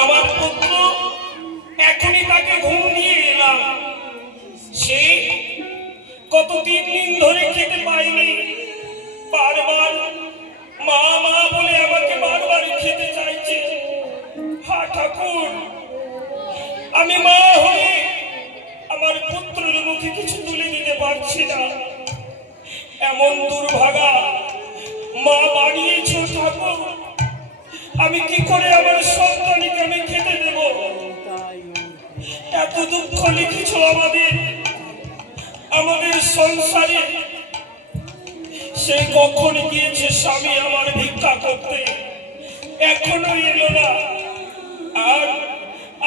আমার পুত্র এখনই তাকে ঘুম দিয়ে এলাম। সে কত 3 দিন ধরে খেতে পায়নি, বারবার মা মা বলে আমাকে বারবার খেতে চাইছে। হা ঠাকুর, আমি মা হয়ে আমার পুত্রের মুখে কিছু তুলে দিতে পারছি না। এমন দুর্ভাগা মা বানিয়েছ ঠাকুর, আমি কি করে আমার সন্তানকে আমি খেতে দেব? এত দুঃখ লিখেছ আমাদের সংসারে। সে কখন গিয়েছে স্বামী আমার ভিক্ষা করতে, এখনো এলো না। আর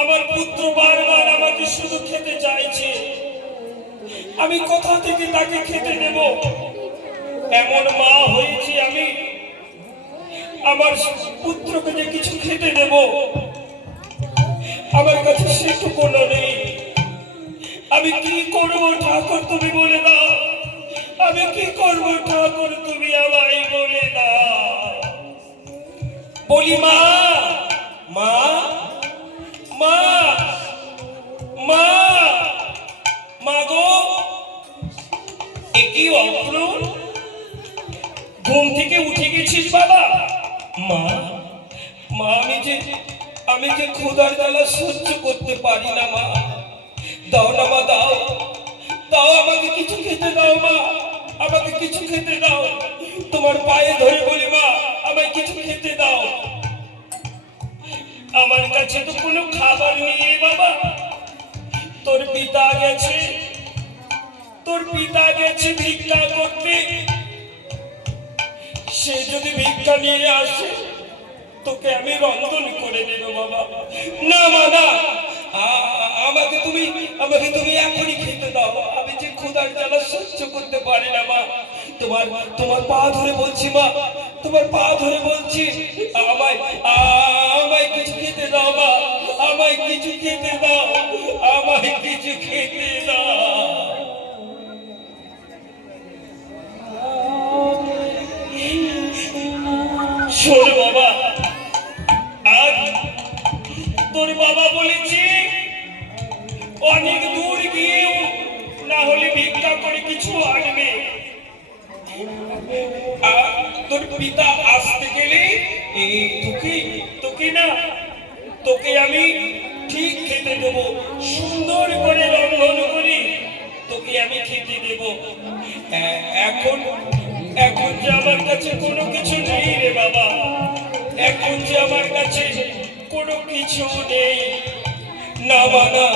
আমার পুত্র বারবার আমাকে শুধু খেতে চাইছে, আমি কোথা থেকে তাকে খেতে দেব? এমন মা হয়েছি আমি, আমার পুত্রকে যে কিছু খেতে দেব আমার কাছে সেটুকু নেই। আমি কি করব ঠাকুর, তুমি বলে দাও। আমি কি করব ঠাকুর, তুমি আমায় বলে দাও। বলি মা মা মা মা মা গো, একই অপ্রুণ ঘুম থেকে উঠে গেছিস বাবা? মা মা আমি যে ক্ষুধার জ্বালা সহ্য করতে পারি না মা, দাও না মা, দাও দাও, আমাকে কিছু খেতে দাও মা, আমাকে কিছু খেতে দাও। তোমার পায়ে ধরে বলি মা, আমায় কিছু খেতে দাও। আমার কাছে তো কোনো খাবার নেই বাবা। তোর পিতা গেছে ভিক্ষা করতে। সে যদি ভিক্ষা নিয়ে আসে তোকে আমি রন্ধন করে দেব বাবা। না মা না, আমাকে তুমি এখনই খেতে দাও। আমি যে ক্ষুধার জ্বালা সহ্য করতে পারি না মা। তোমার পা ধরে বলছি মা, তোমার পা ধরে বলছি, আমায় কিছু খেতে দাও মা, আমায় কিছু খেতে দাও, আমায় কিছু খেতে দাও। শোন বাবা, আজ তোর বাবা বলেছি অনেক দূর গিয়ে না হলে ভিক্ষা করে কিছু আনবে। তোর পিতা আসতে গেলে তোকে আমি ঠিক খেতে দেব, সুন্দর করে রন্ধন করি তোকে আমি খেতে দেব। এখন যে আমার কাছে কোনো কিছু নেই রে বাবা, এখন যে আমার কাছে কোনো কিছু নেই। না মা না,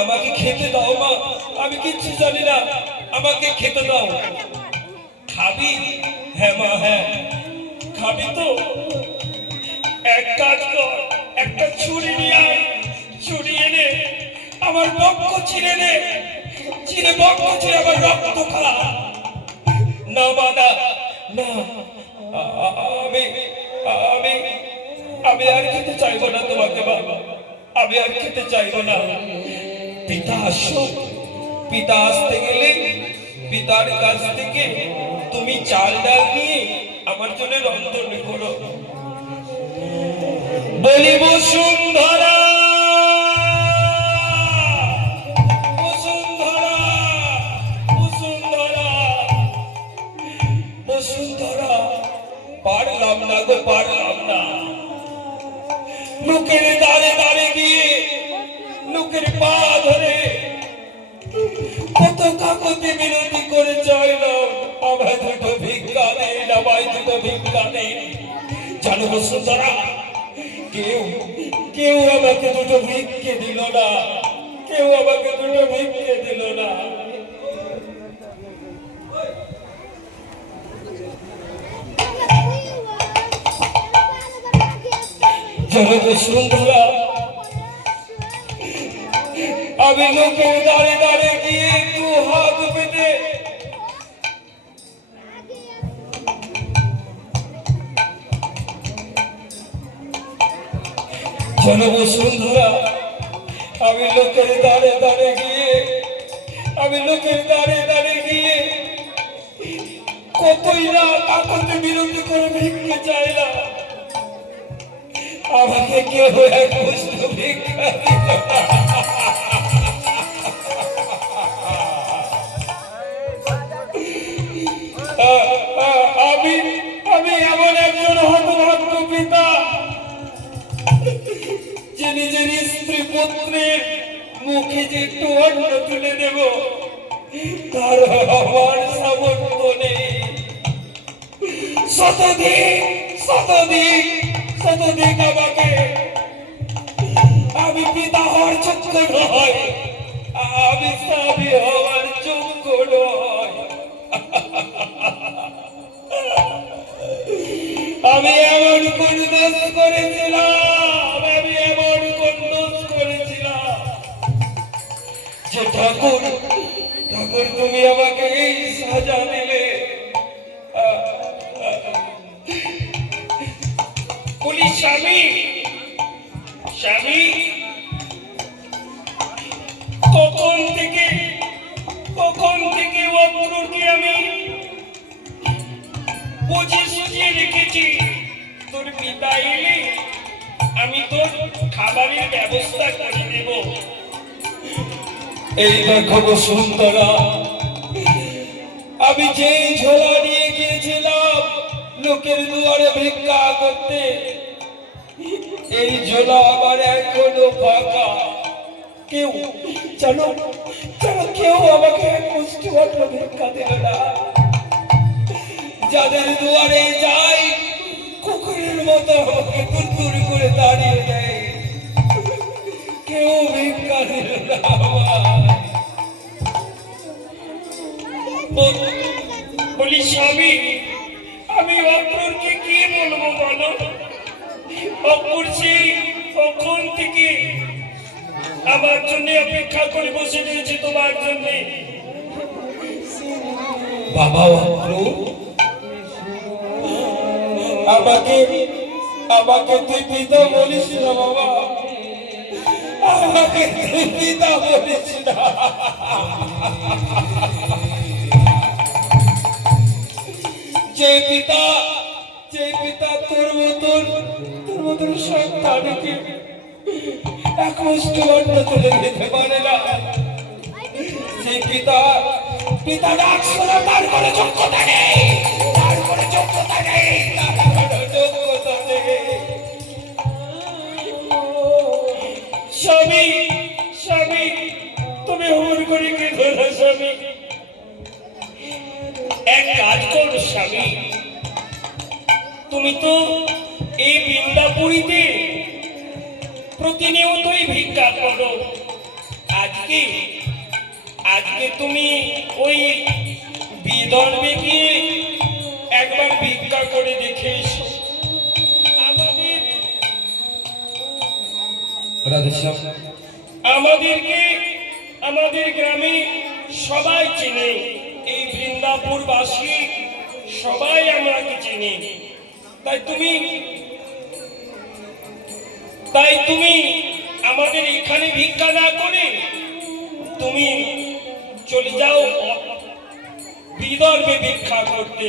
আমাকে খেতে দাও মা, আমি কিচ্ছু জানি না, আমাকে খেতে দাও। খাবি? হ্যাঁ মা, হ্যাঁ খাবি তো? এক কাজ কর, একটা ছুরি নিয়ে আয়, ছুরি এনে আমার বক্ষ চিরে নে, চিরে বক্ষ চিরে আমার রক্ত খা। না মা না, না, আমি আর খেতে চাইবো না তোমাকে বাবা, আমি আর খেতে চাইবো না। পিতা আসুক, পিতা আসতে গেলে পিতার কাছ থেকে তুমি চাল ডাল নিয়ে আমার জন্য রন্ধন করো। বলি বসুন্ধরা, বসুন্ধরা, বসুন্ধরা, বসুন্ধরা। পারলাম না গো, পারলাম না। লোকের দাঁড়ে দাঁড়ে গিয়ে লোকের পা ধরে কত কাকতি বিনতি করে চাইলাম, আমায় দুটো ভিক্ষা দেন, আমায় দুটো ভিক্ষা দেন। জানো বসুন্ধরা, কেউ আমাকে দুটো ভিক্ষে দিল না, কেউ আমাকে দুটো ভিক্ষে দিল না। জানো বসুন্ধরা, আমি লোকের দাঁড়ে দাঁড়ে গিয়ে দু হাত পেতে জানো বসুন্ধরা, আমি লোকের দাঁড়ে দাঁড়ে গিয়ে কতই না কাকতে বিরতি করে ভিক্ষে চাইলাম, আমাকে কেউ এক মুষ্ট ভিক্ষা দিল না। আমি আমি এমন একজন হতভাগ্য পিতা যে নিজের স্ত্রী পুত্রের মুখে যে একটু অন্ন তুলে দেব তার আমার সামর্থ্য নেই। শতদিক আমাকে, আমি পিতা হওয়ার যোগ্য নয়, আমি স্বামী হওয়ার যোগ্য নয়। আমি এমন কোন দোষ করেছিলাম যে ঠাকুর তুমি আমাকে এই সাজা দিলে। বলি স্বামী, কখন থেকে অক্রুরকে আমি বুঝিয়ে রেখেছি, তোর পিতা এলে আমি তোর খাবারের ব্যবস্থা করে দেব। এই দেখো বসুন্ধরা, আমি যে ঝোলা নিয়ে গিয়েছিলাম লোকের দুয়ারে ভিক্ষা করতে, এই ঝোলা আমার এখনো ফাঁকা। কেউ জানো কেউ আমাকে এক মুষ্টি অন্ন ভিক্ষা দিল না। যাদের দুয়ারে যাই কুকুরের মতো আমাকে তুরতুর করে দাঁড়িয়ে দেয়, কেউ ভিক্ষা দিল না। বলি স্বামী, আমি অক্রুরকে কি বলবো বলো? অক্রুর সেই কখন থেকে আমার জন্য অপেক্ষা করে বসে রয়েছে তোমার জন্য। বাবা অক্রুর, আমাকে তুই পিতা বলিস না বাবা, আমাকে তুই পিতা বলিস না। যে পিতা তোর মতন সন্তানকে এক মুষ্টি অন্ন তুলে দিতে পারে না, সেই পিতা ডাক শোনা তার কোনো যোগ্যতা নেই, তার কোনো যোগ্যতা নেই, তার কোনো যোগ্যতা নেই। স্বামী, তুমি হুর করে কেঁদো না স্বামী। এক কাজ করো স্বামী, তুমি তো এই বৃন্দাপুরীতে প্রতিনিয়তই ভিক্ষা করো। আজকে তুমি ওই বিদর্ভে গিয়ে একবার ভিক্ষা করে দেখে এসো। আমাদের গ্রামে সবাই চেনে, এই বৃন্দাপুরবাসী সবাই আমাকে চেনে। তাই তুমি আমাদের এখানে ভিক্ষা না করে তুমি চলে যাও বিদর্ভে ভিক্ষা করতে।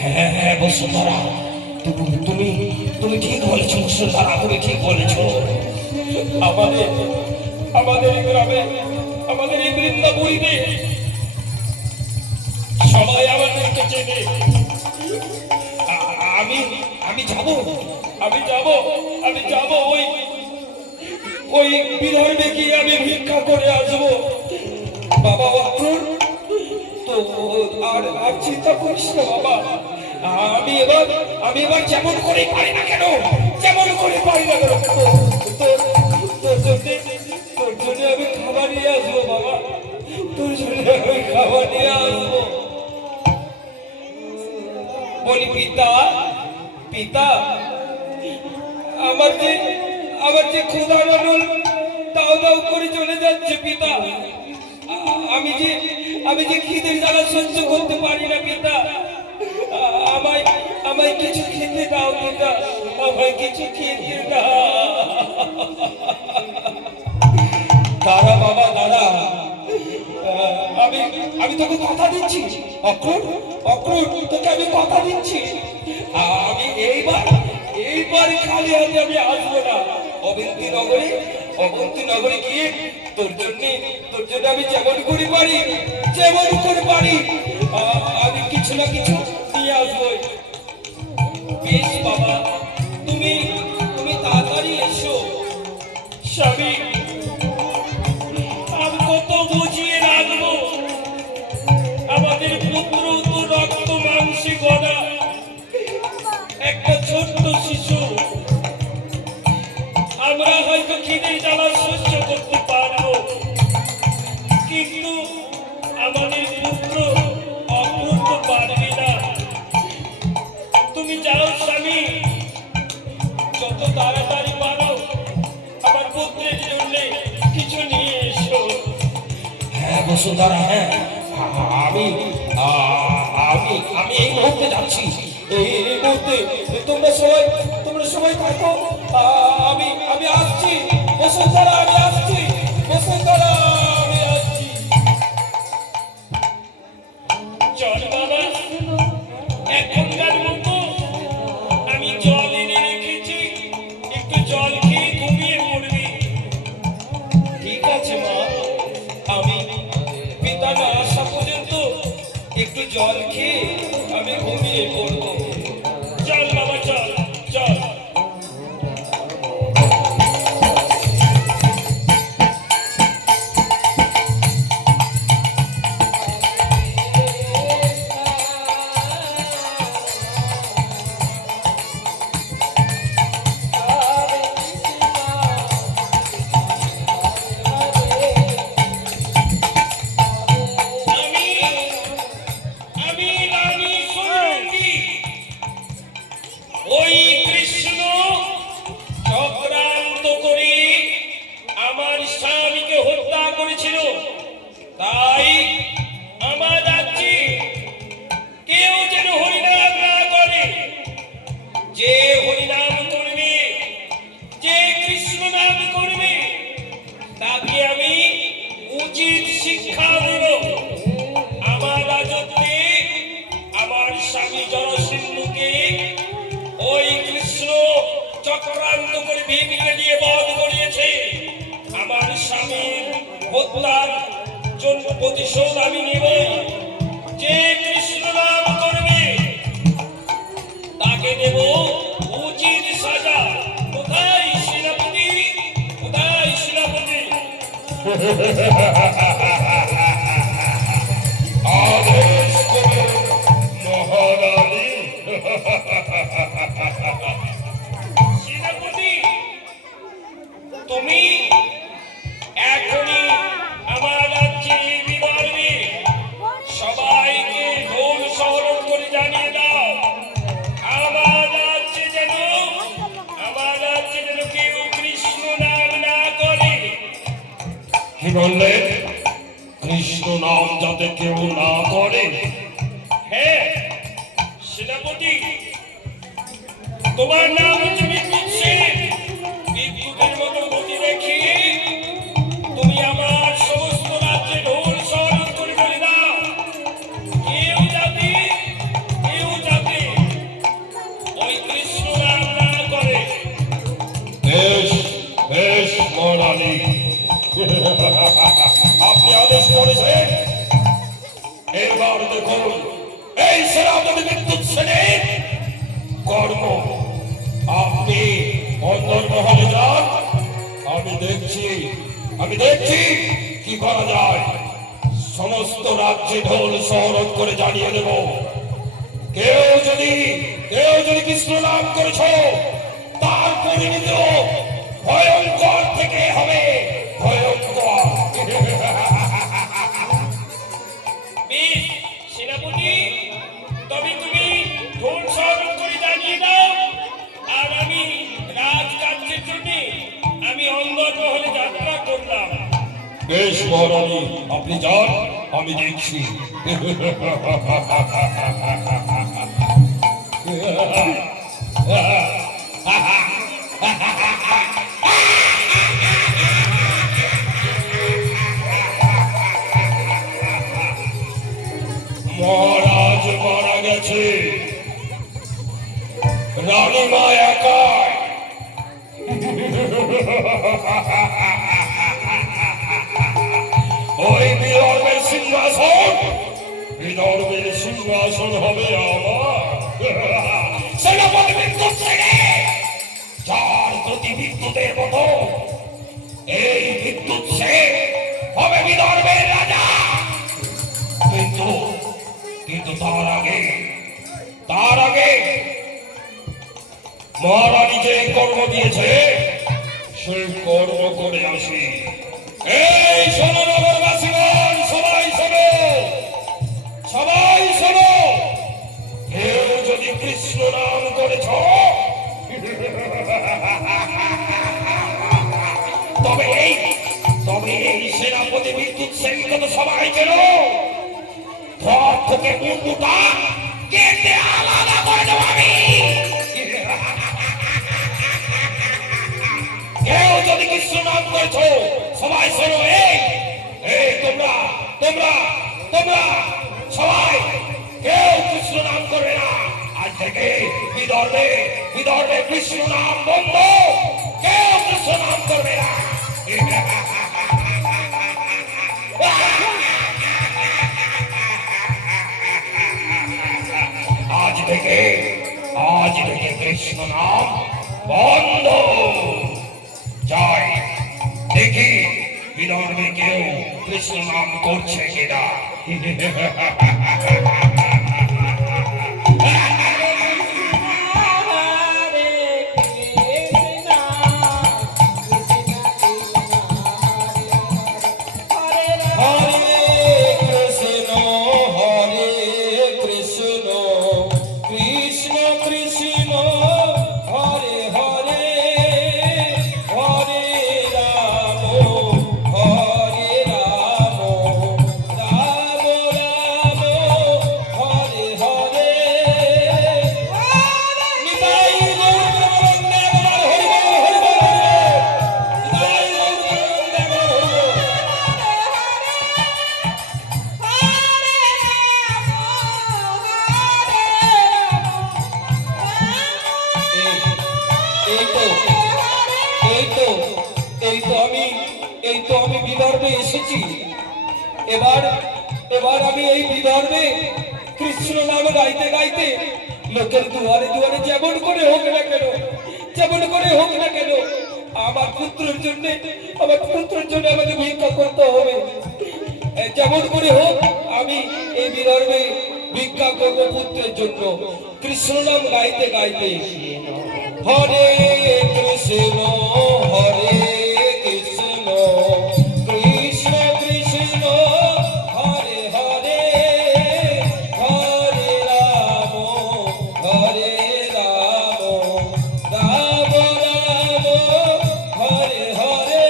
হ্যাঁ বসুন্ধরা, তুমি ঠিক বলেছো বসুন্ধরা, তুমি ঠিক বলেছো। আমাদের গ্রামে, আমাদের এই বৃন্দাপুরীতে সবাই আমাদেরকে চেনে। আমি যাব ওই বিদর্ভে গিয়ে আমি ভিক্ষা করে আসবো। বাবা অক্রুর, তো আর চিন্তা করিস না বাবা, আমি এবার যেমন করে পারি না কেন তোর জন্য আমি খাবার নিয়ে আসবো বাবা, তোর জন্য আমি খাবার নিয়ে আসবো। বলি পিতা, আমার যে ক্ষুধা নল দাও করে চলে যাচ্ছে পিতা। আমি যে খিদের জ্বালা সহ্য করতে পারি না পিতা, আমায় কিছু খেতে দাও পিতা, আমায় কিছু খেতে দাও। দাঁড়া বাবা দাঁড়া, আমি তোকে কথা দিচ্ছি অক্রুর, অক্রুর তোকে আমি কথা দিচ্ছি, আমি এইবার খালি হাতে আমি আসবো না। অবন্তী নগরে গিয়ে তোর জন্য আমি যেমন করে পারি আমি কিছু না কিছু নিয়ে আসবো। বেশ বাবা, তুমি তাড়াতাড়ি এসো। স্বামী, আমি কত বুঝিয়ে রাখবো, আমাদের পুত্র তো রক্ত মাংসে গড়া একটা ছোট্ট শিশু, আমরা হয়তো খিদে জ্বালা সহ্য করতে পারবো, কিন্তু আমাদের পুত্র অপূর্ণ পারবে না। তুমি যাও স্বামী, যত তাড়াতাড়ি পারো আমার পুত্রের জন্য কিছু নিয়ে এসো। হ্যাঁ বসুন্ধরা, হ্যাঁ আমি আমি এই মুহূর্তে যাচ্ছি, এই মুহূর্তে তোমরা সবাই থাকো, আমি আসছি বসুন্ধরা, আমি আসছি বসুন্ধরা, আমি আসছি। চল বাবা, এখনকার মতো আমি জল এনে রেখেছি, একটু জল খেয়ে ঘুমিয়ে পড়বি। ঠিক আছে মা, আমি পিতা না আসা পর্যন্ত একটু জল খেয়ে আমি ঘুমিয়ে পড়বো। চল বাবা, চল চল। আমি রানী সোনাঙ্গী, ওই কৃষ্ণ চক্রান্ত করে আমার স্বামীকে হত্যা করেছিল, তাই আমার রাজ্যে কেউ যেন হরিনাম না করে। যে হরিনাম করবে, যে কৃষ্ণ নাম করবে, তাকে আমি উচিত শিক্ষা দেব। আমার রাজত্বে আমার স্বামী জনসিন্ধুকে ওই কৃষ্ণ চক্রান্ত করে ভীমকে দিয়ে বধ করিয়েছে। আমার স্বামীর হত্যার জন্য প্রতিশোধ আমি নেব। যে কৃষ্ণ নাম করবে তাকে দেব উচিত সাজা। কোথায় সেনাপতি, কোথায় সেনাপতি? আদেশ করুন মহারানী। সেনাপতি, তুমি এখনই আমার রাজ্যে বিদায় সবাইকে ঢোল শহর করে জানিয়ে দাও, আমার রাজ্যে যেন কেউ কৃষ্ণ নাম না করে। কি বললেন? কৃষ্ণ নাম যাতে কেউ না করে। হ্যাঁ সেনাপতি, তোমার নাম হচ্ছে বিদ্যুৎ সেন। বিদ্যুতের মতো গতি দেখিয়ে তুমি আমার সমস্ত রাজ্যে ঢোল শহর করে বলে দাও, কেউ যাতে ওই কৃষ্ণ নাম না করে। বেশ বেশ মহারানী, আপনি আদেশ করেছেন। এবার দেখুন এই সেনাপতি বিদ্যুৎ সেনের কর্ম। আপনি অন্দরমহলে যান, আমি দেখছি কি করা যায়। সমস্ত রাজ্যে ঢোল শহরত করে জানিয়ে দেব, কেউ যদি কৃষ্ণ নাম করেছ তার পরিণতি ভয়ঙ্কর থেকে হবে, ভয়ঙ্কর। বেশ সেনাপতি, তবে তুমি ঢোল শহর করে জানিয়ে দাও, আর আমি রাজকার্যের জন্য আমি অন্দরমহলে যাত্রা করলাম। বেশ মহারানী, আপনি যান, আমি দেখছি। রানীমা একাই। ওই বিদর্ভের সিংহাসন, বিদর্ভের সিংহাসন হবে আমার। সেনাপতি বিদ্যুৎ সেনে, যার গতি বিদ্যুতের মতো, এই বিদ্যুৎ সেন হবে বিদর্ভের রাজা। কিন্তু কিন্তু তার আগে মহারানী যে কর্ম দিয়েছে সেই কর্ম করে আসি। এই শোনো নগরবাসীগণ, সবাই শোনো, সবাই শোনো। কেউ যদি কৃষ্ণ নাম করেছ, তবে এই সেনাপতি বিদ্যুৎ সেনকে তো সবাই চেন। ধর থেকে মুন্ডুটা কেটে আলাদা করে দেব আমি। কেউ যদি কৃষ্ণ নাম করেছ, সবাই শোনো। এই তোমরা তোমরা তোমরা সবাই কেউ কৃষ্ণ নাম করবে না। আজ থেকে বিদর্ভে কৃষ্ণ নাম বন্ধ। কেউ কৃষ্ণ নাম করবে না। আজ থেকে কৃষ্ণ নাম বন্ধ। যাই দেখি বিদর্ভে কেউ কৃষ্ণ নাম করছে কিনা। আমি বিদর্ভে এসেছি। এবার আমি এই বিদর্ভে কৃষ্ণ নাম গাইতে গাইতে লোকের দুয়ারে দুয়ারে যেমন করে হোক না কেন আমার পুত্রের জন্য আমাকে ভিক্ষা করতে হবে। যেমন করে হোক আমি এই বিদর্ভে ভিক্ষা করবো পুত্রের জন্য। কৃষ্ণ নাম গাইতে গাইতে হরে কৃষ্ণ হরে কৃষ্ণ কৃষ্ণ কৃষ্ণ হরে হরে হরে রাম রাম রাম হরে হরে।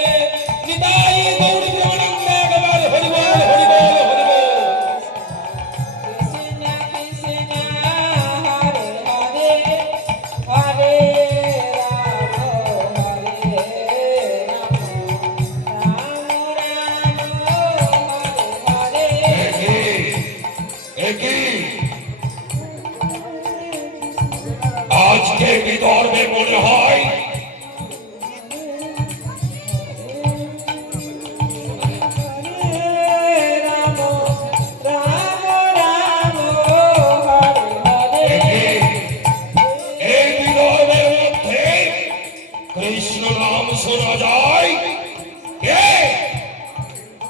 নিতাই গৌর প্রেমানন্দ একবার হরি বল হরি বল হরি বল। কৃষ্ণ কৃষ্ণ হরে হরে হরে আজকে বিদর্ভে মনে হয় এই বিদর্ভের মধ্যে কৃষ্ণ নাম শোনা যায়।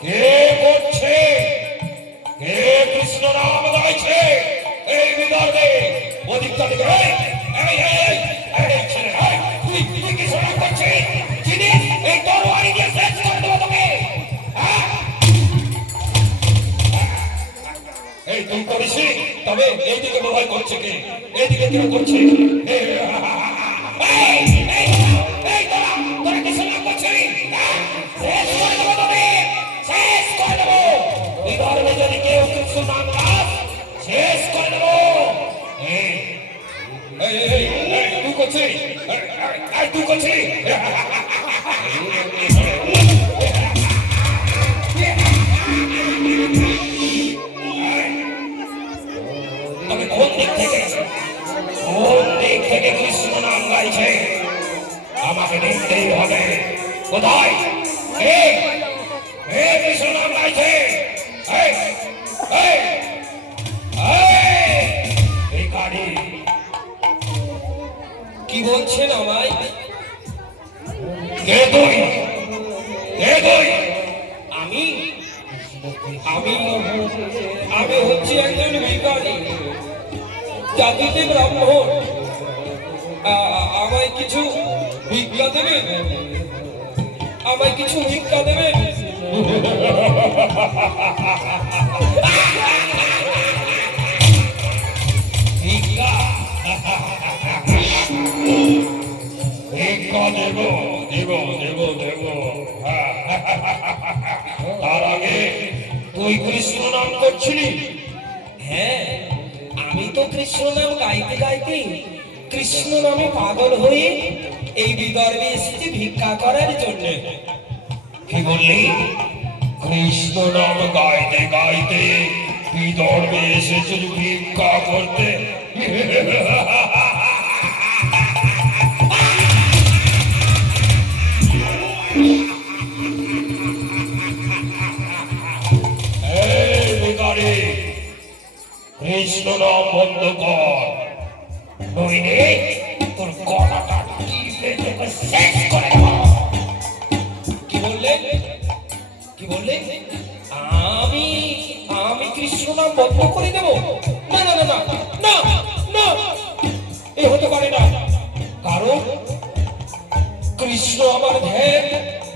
কে করছে? কে কৃষ্ণ নাম গাইছে এই বিদর্ভে? অধিকতা দিকে তুই কৃষ্ণ নাম করছিস? চিনিস এই তরবারি দিয়ে শেষ করে দেবো তোকে। এই তুই করিস, তবে এইদিকে ব্যবহার করছে কে? এইদিকে কেউ করছে? তোরা কৃষ্ণ নাম করছিস? শেষ করে দেবো তোকে, শেষ করে দেবো। বিদর্ভে যদি কেউ কৃষ্ণ নাম গাস, শেষ করে দেবো। তুই করছিস? তুই করছিস? তবে কোন দিক থেকে থেকে কৃষ্ণ নাম গাইছে, আমাকে দেখতেই হবে। কোথায় কে কে কৃষ্ণ নাম গাইছে? এই, এই, এই, ভিখারি, কি বলছেন আমায়? কে তুই? কে তুই? আমি আমি আমি হচ্ছি একজন ভিখারি, জাতিতে ব্রাহ্মণ। আমায় কিছু ভিক্ষা দেবেন? আমায় কিছু ভিক্ষা দেবেন? ভিক্ষা? ভিক্ষা দেব দেব দেব দেব। তার আগে তুই কৃষ্ণ নাম করছিলি? হ্যাঁ, আমি তো কৃষ্ণ নাম গাইতে গাইতে কৃষ্ণ নামে পাগল হয়ে এই বিদর্ভে এসেছি ভিক্ষা করার জন্য। কি বললি? কৃষ্ণ নাম গাইতে গাইতে বিদর্ভে এসেছিল ভিক্ষা করতে? এই ভিখারি, কৃষ্ণ নাম বন্ধ কর, নইলে তোর গলাটা টিপে তোকে শেষ করে দেব। কি বললেন? কি বললেন? আমি আমি কৃষ্ণ নাম বন্ধ করে দেব? না না না না না না, এ হতে পারে না। কারণ কৃষ্ণ আমার ধ্যান,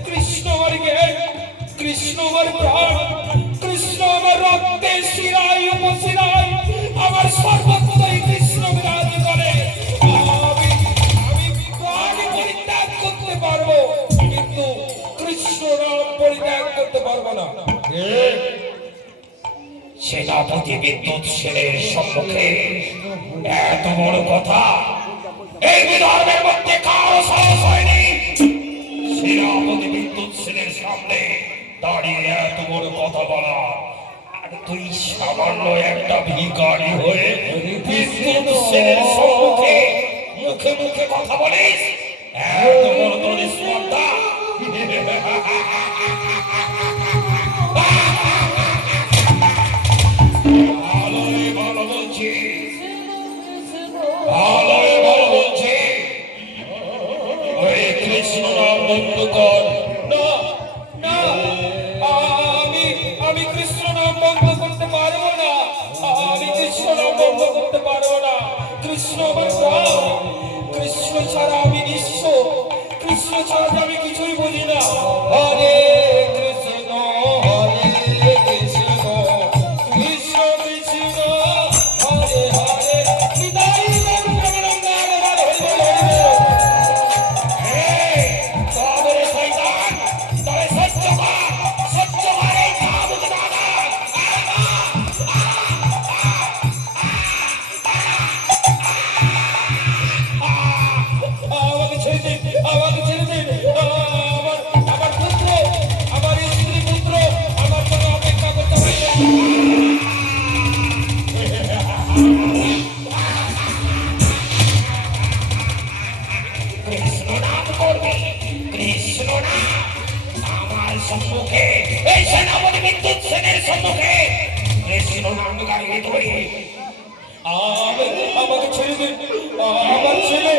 কৃষ্ণ আমার জ্ঞান, কৃষ্ণ আমার প্রাণ, কৃষ্ণ আমার রক্তে শিরায় উপশিরায়, আমার সর্বত্রই কৃষ্ণ বিরাজ করে। আমি আমি প্রাণ পরিত্যাগ করতে পারবো, কিন্তু কৃষ্ণ নাম পরিত্যাগ করতে পারবো না। সেনাপতি বিদ্যুৎ সেনের সম্মুখে এত বড় কথা? এই বিদর্ভের মধ্যে কারো সাহস হয়নি সেনাপতি বিদ্যুৎ সেনের সামনে দাঁড়িয়ে এত বড় কথা বলা। আর তুই সামান্য একটা ভিখারি হয়ে বিদ্যুৎ সেনের সম্মুখে মুখে মুখে কথা বলিস? এত বড় তোর স্পর্ধা? ভালোই ভালো বলছি, ভালোই ভালো বলছি, ওই কৃষ্ণ নাম বন্ধ কর। না না, আমি আমি কৃষ্ণ নাম বন্ধ করতে পারবো না। আমি কৃষ্ণ নাম বন্ধ করতে পারবো না। কৃষ্ণ আমার প্রাণ, কৃষ্ণ ছাড়া আমি নিঃস্ব, কৃষ্ণ ছাড়া যে আমি কিছুই বুঝি না। হরে কৃষ্ণ হরে কৃষ্ণ কৃষ্ণ কৃষ্ণ হরে হরে, নিতাই গৌর প্রেমানন্দ, হরে হরে হরে হরে। এই, তবে শয়তান, তবে সহ্য কর, সহ্য কর এই কাবুকে দাদা। আমাকে ছেড়ে দিন, আমাকে ছেড়ে দিন। আমার আমার পুত্র, আমার স্ত্রী পুত্র আমার জন্য অপেক্ষা করতে হবে। কৃষ্ণ নাম করবি, কৃষ্ণ নাম আমার সম্মুখে, এই সেনাপতি বিদ্যুৎ সেনের সম্মুখে কৃষ্ণ নাম গাইবি তুই? আমাকে ছেড়ে দিন। আমার ছেলে,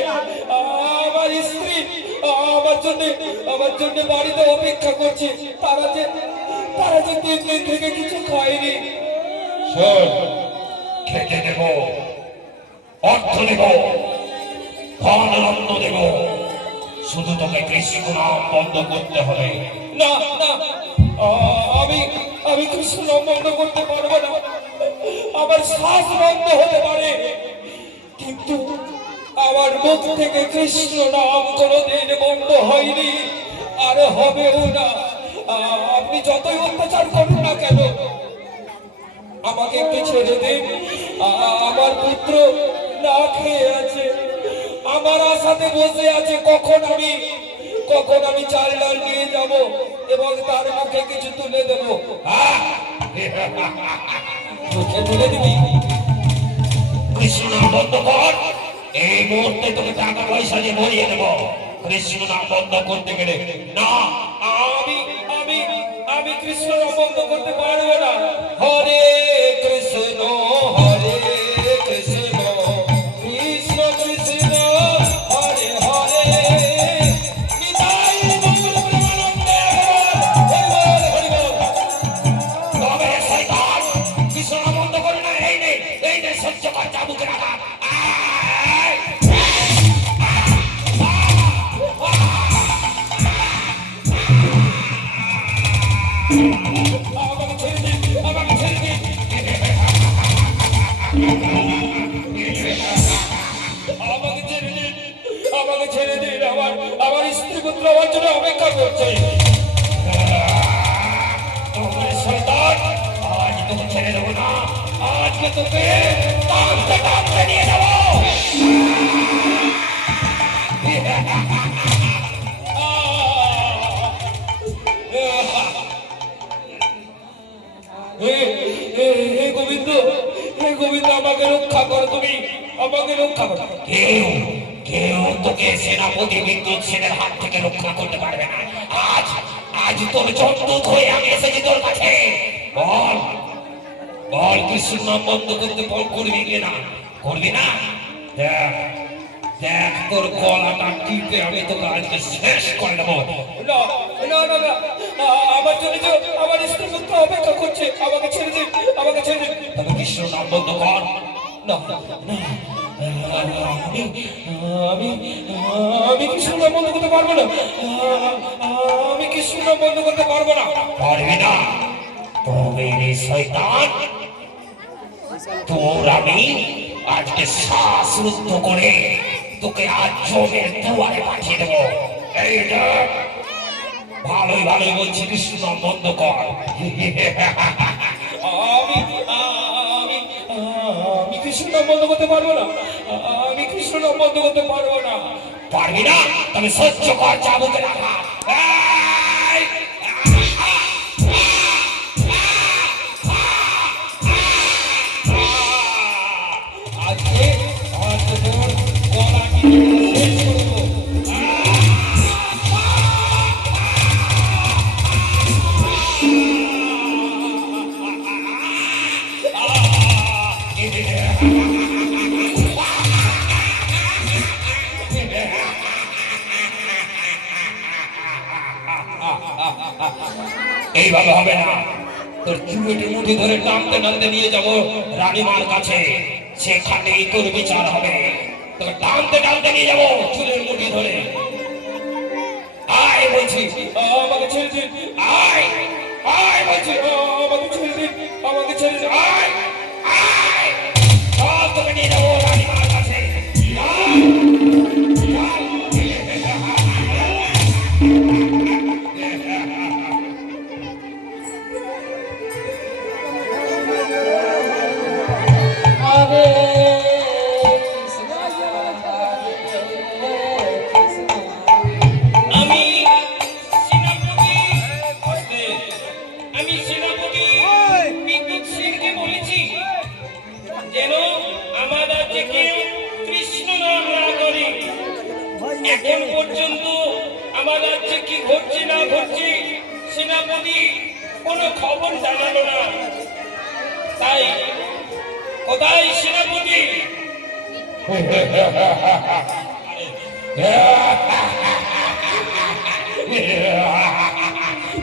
আমার স্ত্রী আমার জন্য বাড়িতে অপেক্ষা করছে। তারা যে 3 দিন থেকে কিছু খায়নি। শোন, খেতে দেব, অর্থ দেব, ধন দেব, শুধু তোকে কৃষ্ণ নাম বন্ধ করতে হবে। না না, আমি আমি কৃষ্ণ নাম বন্ধ করতে পারবো না। আমার শ্বাস বন্ধ হতে পারে, কিন্তু আমার মুখ থেকে কৃষ্ণ নাম কোনোদিন বন্ধ হয়নি, আর হবেও না। আপনি যতই অত্যাচার করুন না কেন, আমাকে একটু ছেড়ে দিন। আমার পুত্র না খেয়ে আছে, আমার আশাতে বসে আছে কখন আমি চাল ডাল নিয়ে যাব এবং তার মুখে কিছু তুলে দেব। মুখে তুলে দিবি? কৃষ্ণ নাম বন্ধ কর, এই মুহূর্তে তোকে টাকা পয়সা দিয়ে ভরিয়ে দেবো কৃষ্ণ নাম বন্ধ করতে গেলে না। আমি আমি আমি কৃষ্ণ নাম বন্ধ করতে পারবো না। হরে কৃষ্ণ হরে কৃষ্ণ কৃষ্ণ কৃষ্ণ হরে হরে নিতাই গৌর প্রেমানন্দে হরি বল হরি বল। তবে শয়তান কৃষ্ণ নাম বন্ধ করে না। এই নে সহ্য কর চাবুকে রাখা। আমাকে ছেড়ে দিন, আমাকে ছেড়ে দিন, আমাকে ছেড়ে দিন, আমাকে ছেড়ে দিন। আমার স্ত্রী পুত্র আমার জন্য অপেক্ষা করছে। তবে শয়তান আজ তোকে ছেড়ে দেবো না। আজকে তোকে টানতে টানতে নিয়ে যাবো। হে গোবিন্দ, হে গোবিন্দ, আমাকে রক্ষা করো, তুমি আমাকে রক্ষা করো। কেউ কেউ তোকে সেনাপতি বিদ্যুৎ সেনের হাত থেকে রক্ষা করতে পারবে না। আজ আজ তোর জমদূত হয়ে আমি এসেছি তোর কাছে। বল বল কৃষ্ণ নাম বন্ধ করতে বল করবি কি না? করবি না? দেখ দেখ তোর গলাটা টিপে আমি তোকে আজকে শেষ করে দেবো। না না না না, আমার জন্য যে আমার স্ত্রী পুত্র অপেক্ষা করছে। আমাকে ছেড়ে দিন, আমাকে ছেড়ে দিন। তবে কৃষ্ণ নাম বন্ধ কর। না না, আমি আমি কৃষ্ণ নাম বন্ধ করতে পারবো না। আমি কৃষ্ণ নাম বন্ধ করতে পারবো না। পারবি না? তবে রে শয়তান, তোর আমি আজকে শ্বাসরুদ্ধ করে তোকে আজ জমের দুয়ারে পাঠিয়ে দেবো। এই দেখ, ভালোই ভালোই বলছি কৃষ্ণ নাম বন্ধ কর। আমি আমি আমি কৃষ্ণ নাম বন্ধ করতে পারবো না। আমি কৃষ্ণ নাম বন্ধ করতে পারবো না। পারবি না? তবে সহ্য কর চাবুকে রাখা। এই! আজকে আজকে তোর গলা টিপে শেষ করবো। এইভাবে হবে না। তোর চুলটি মুঠি ধরে টানতে টানতে নিয়ে যাব রানীমার কাছে। সেখানেই তোর বিচার হবে। তোকে টানতে টানতে নিয়ে যাবো চুলের মুঠি ধরে। আয় বলছি, আমাকে ছেড়ে দিন, আয় আয় বলছি, আমাকে ছেড়ে দিন, আমাকে ছেড়ে দিন। আয় আয়। চল তোকে নিয়ে যাবো রানীমার কাছে। হরে কৃষ্ণ হরে কৃষ্ণ। আমি সেনাপতি বিদ্যুৎ সিংকে বলেছি যেন আমার রাজ্যে কেউ কৃষ্ণ নাম না করে। এখন পর্যন্ত আমার রাজ্যে কি ঘটছে না ঘটছে সেনাপতি কোনো খবর জানালো না। তাই কোথায় সেনাপতি?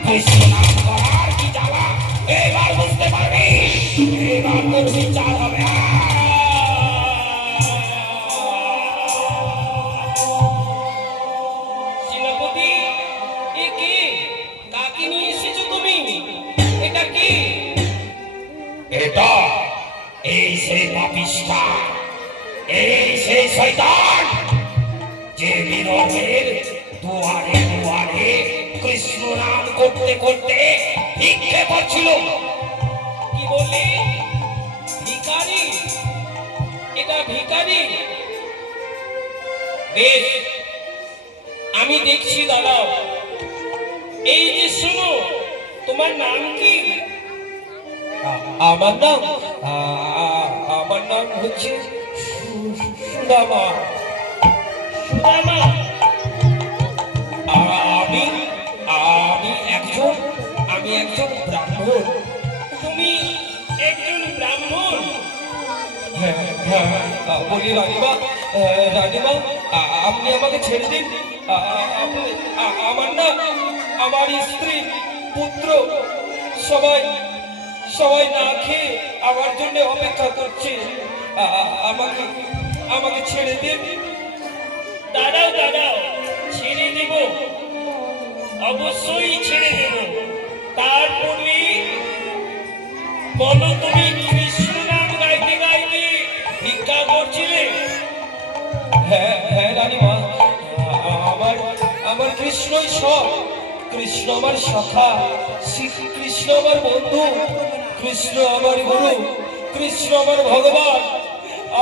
কৃষ্ণ নাম করার কি জ্বালা এবার বুঝতে পারবি। এবার তোর বিচার হবে। সেনাপতি, এ কি? কাকে নিয়ে এসেছো তুমি? এটা কি? এটা এই সেই পাপিষ্ঠা, এই সেই শয়তান যে বিরোধের দুয়ারে দুয়ারে কৃষ্ণ নাম করতে করতে ভিক্ষে করছিল। কি বললি? ভিখারি? এটা ভিখারি? বেশ, আমি দেখছি, দাঁড়াও। এই যে শোনো, তোমার নাম কি? আমার নাম আমার নাম হচ্ছে সুদামা। সুদামা, আমি আমি একজন ব্রাহ্মণ। তুমি একজন ব্রাহ্মণ? হ্যাঁ, বলি রানীমা, আপনি আমাকে ছেড়ে দিন। আমার স্ত্রী পুত্র সবাই সবাই না খেয়ে আমার জন্য অপেক্ষা করছে। আমাকে ছেড়ে দিন। দাঁড়াও, ছেড়ে দেব, অবশ্যই ছেড়ে দেব। তারপরে বলো, তুমি কৃষ্ণ নাম গাইতে গাইতে ভিক্ষা করছিলে? হ্যাঁ রানীমা, আমার কৃষ্ণই সব। কৃষ্ণ আমার সখা, কৃষ্ণ আমার বন্ধু, কৃষ্ণ আমার গুরু, কৃষ্ণ আমার ভগবান,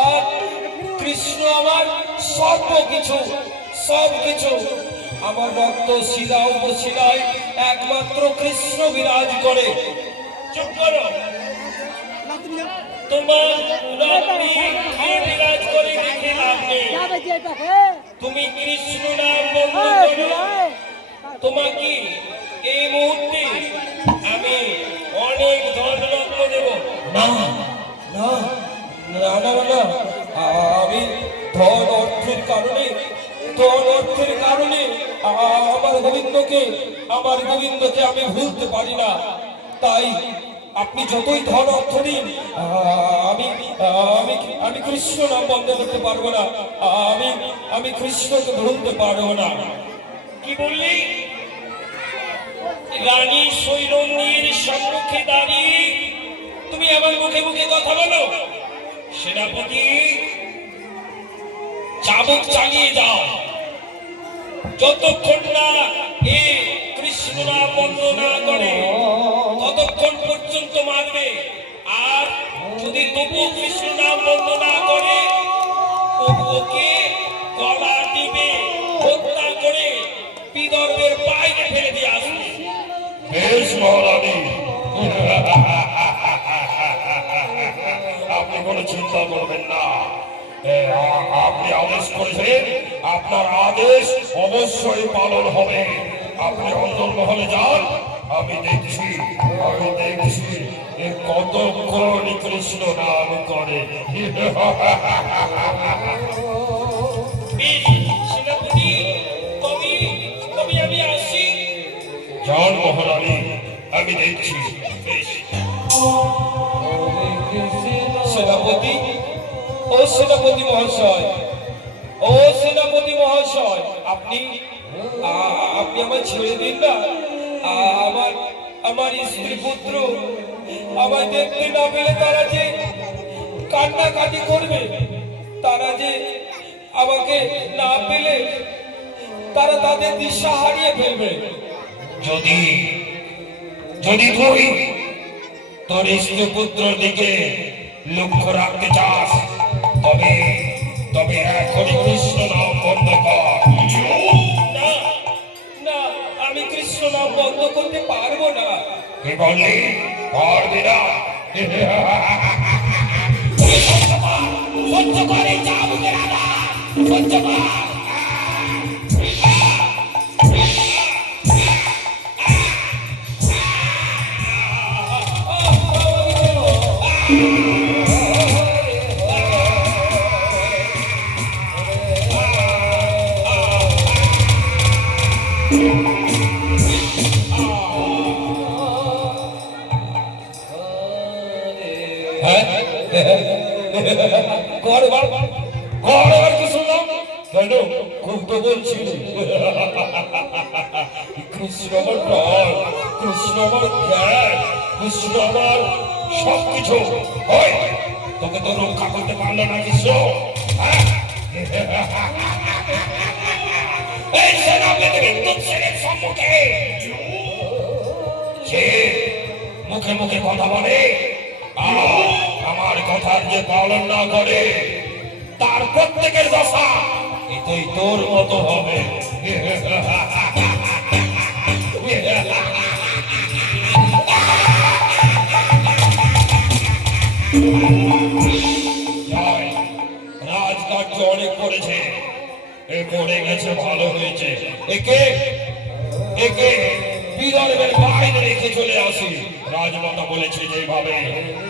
আর কৃষ্ণ আমার সর্বকিছু, সবকিছু। আমার রক্ত শিরা উপশিরায় একমাত্র কৃষ্ণ বিরাজ করে। চুপ করো, তোমার রক্তে কে বিরাজ করে দেখে লাভ নেই। তুমি কৃষ্ণ নাম বন্ধ করো, তোমাকে এই মুহূর্তে আমি অনেক ধন রত্ন দেব। না না না না না, আমি ধন অর্থের কারণে আমার গোবিন্দকে আমি ভুলতে পারি না। তাই আপনি যতই ধন অর্থ দিন, আমি কৃষ্ণ নাম বন্ধ করতে পারবো না। আমি কৃষ্ণকে ভুলতে পারবো না। কি বললি? রানী সৈরন্দির সম্মুখে দাঁড়িয়ে তুমি আমার মুখে মুখে কথা বলো? সেনাপতি, চাবুক চালিয়ে যাও, যতক্ষণ না এ কৃষ্ণ নাম বন্ধ না করে ততক্ষণ পর্যন্ত মারবে। আর যদি তবুও কৃষ্ণ নাম বন্ধ না করে, ওকে গলা টিপে হত্যা করে বিদর্ভের বাইরে ফেলে দিয়ে আসবে। বেশ মহারানী, আপনি কোনো চিন্তা করবেন না। আপনি আদেশ করেছেন, আপনার আদেশ অবশ্যই পালন হবে। আপনি অন্দরমহলে যান, আমি দেখছি কতক্ষণ কৃষ্ণ নাম করে। সেনাপতি, তবে আমি আসি। যান মহারানী, আমি দেখছি। বেশ। সেনাপতি, ও সেনাপতি মহাশয়, আপনি আমায় ছেড়ে দিন না। আমার স্ত্রী পুত্র আমায় দেখতে না পেলে তারা যে কান্নাকাটি করবে, তারা যে আমাকে না পেলে তারা তাদের দিশা হারিয়ে ফেলবে। যদি তুই তোর স্ত্রী পুত্রের দিকে লক্ষ্য রাখতে চাস, তবে এখনই কৃষ্ণ নাম বন্ধ কর। না না, আমি কৃষ্ণ নাম বন্ধ করতে পারবো না। কি বললি? পারবি না? সহ্য করে চাবুকের আঘাত, সহ্য কর। এবার কি শুনলাম? কেন? খুব তো বলছিল কৃষ্ণ আমার প্রাণ, কৃষ্ণ আমার জ্ঞান, কৃষ্ণ আমার সবকিছু। ওই, তোকে তো রক্ষা করতে পারলো না কৃষ্ণ। হ্যাঁ? এই সেনাপতি বিদ্যুৎ সেনের সম্মুখে যে মুখে মুখে কথা বলে আর আমার কথার যে পালন না করে, তার প্রত্যেকের দশা এতই তোর মতো হবে। রাজকার্য অনেক করেছে। এ পড়ে গেছে, ভালো হয়েছে। একে একে বিদর্ভের বাইরে রেখে চলে আসি। রাজমাতা বলেছে যেভাবে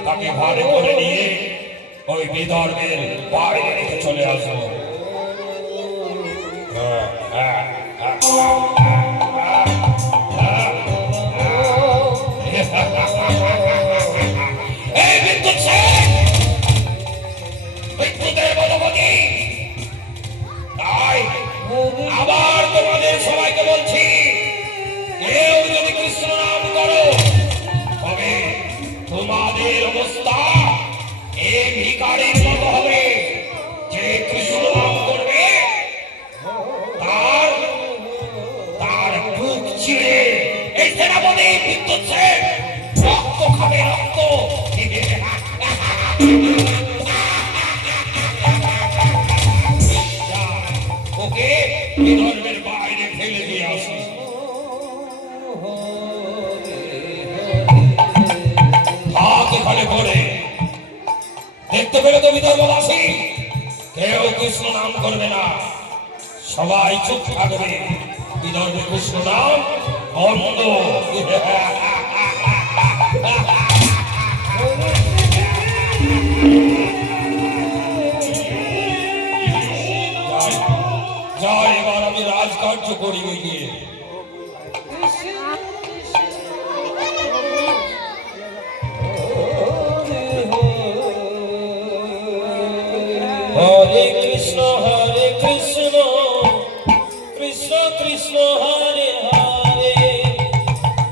তাকে ঘরে করে নিয়ে ওই বিদর্ভের বাইরে রেখে চলে আসো। হ্যাঁ, হ্যাঁ, হ্যাঁ, এই বিদ্যুৎ সেন, বিদ্যুতের বলবতী, তাই আবার তোমাদের সবাইকে বলছি, কেউ যদি কৃষ্ণ নাম করো তবে তোমাদের অবস্থা এই ভিখারির মতো হবে। যে কৃষ্ণ নাম করবে তার তার বুক ছিঁড়ে এই সেনাপতি বিদ্যুৎ সেন রক্ত খাবে, রক্ত। ওকে বিদর্ভের বাইরে ফেলে দিয়ে আসি। থাক এখানে পড়ে। দেখতে পেলে তো বিদর্ভবাসী, কেউ কৃষ্ণ নাম করবে না, সবাই চুপ থাকবে। বিদর্ভে কৃষ্ণ নাম বন্ধ। যাই, এবার আমি রাজকার্য করি গিয়ে। হরে কৃষ্ণ কৃষ্ণ কৃষ্ণ হরে হরে,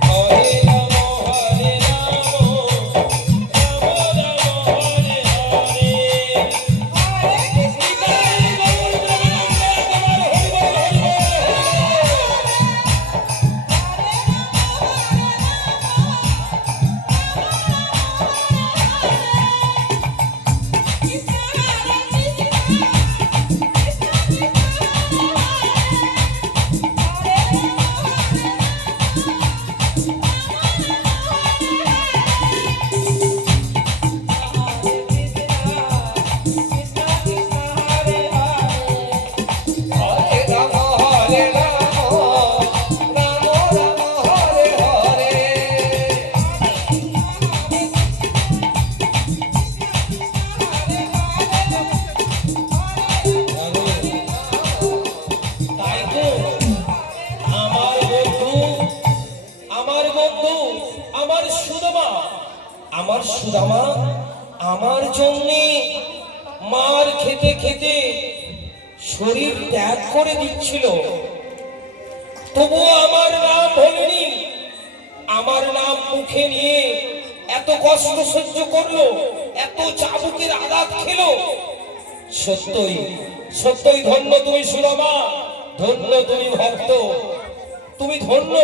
হরে রাম রাম রাম হরে হরে। তাই তো আমার বন্ধু আমার সুদামা আমার জন্যে মার খেতে খেতে শরীর ত্যাগ করে দিচ্ছিল, তবুও আমার নাম ভোলেনি। আমার নাম মুখে নিয়ে এত কষ্ট সহ্য করলো, এত চাবুকের আঘাত খেলো। সত্যই ধন্য তুমি সুদামা, ধন্য তুমি ভক্ত, তুমি ধন্য।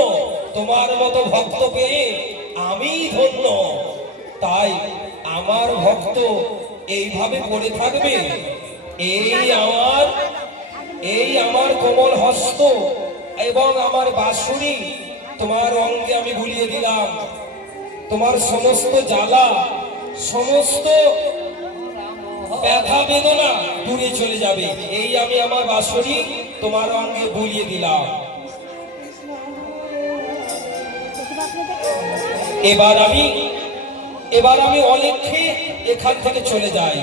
তোমার মতো ভক্ত পেয়ে আমি ধন্য। তাই আমার ভক্ত এইভাবে পড়ে থাকবে। এই আমার কোমল হস্ত এবং আমার বাঁশুরি তোমার অঙ্গে আমি বুলিয়ে দিলাম। তোমার সমস্ত জ্বালা, সমস্ত ব্যথা বেদনা দূরে চলে যাবে। এই আমি আমার বাঁশুরি তোমার অঙ্গে বুলিয়ে দিলাম। এবার আমি অলেখ্যে এখান থেকে চলে যাই।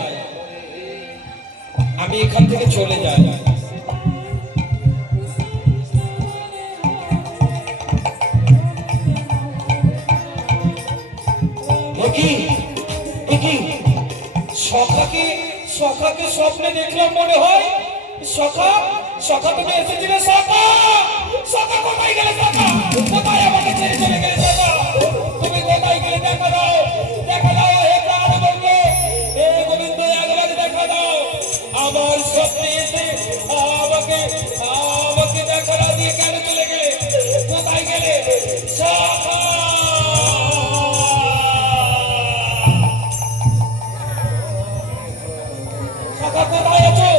আমি এখান থেকে চলে যাই। সখাকে স্বপ্নে দেখলাম মনে হয়। সখা তুমি এসেছিলে? সখা কোথায় গেলে? কোথায় আমাকে ছেড়ে চলে গেলে? তুমি কোথায় গেলে? দেখা দাও হে প্রাণ বন্ধু, হে গোবিন্দ, একবার দেখা দাও। আমার স্বপ্নে এসে আমাকে দেখা না দিয়ে কেন চলে গেলে? কোথায় গেলে? সখা কোথায় আছো?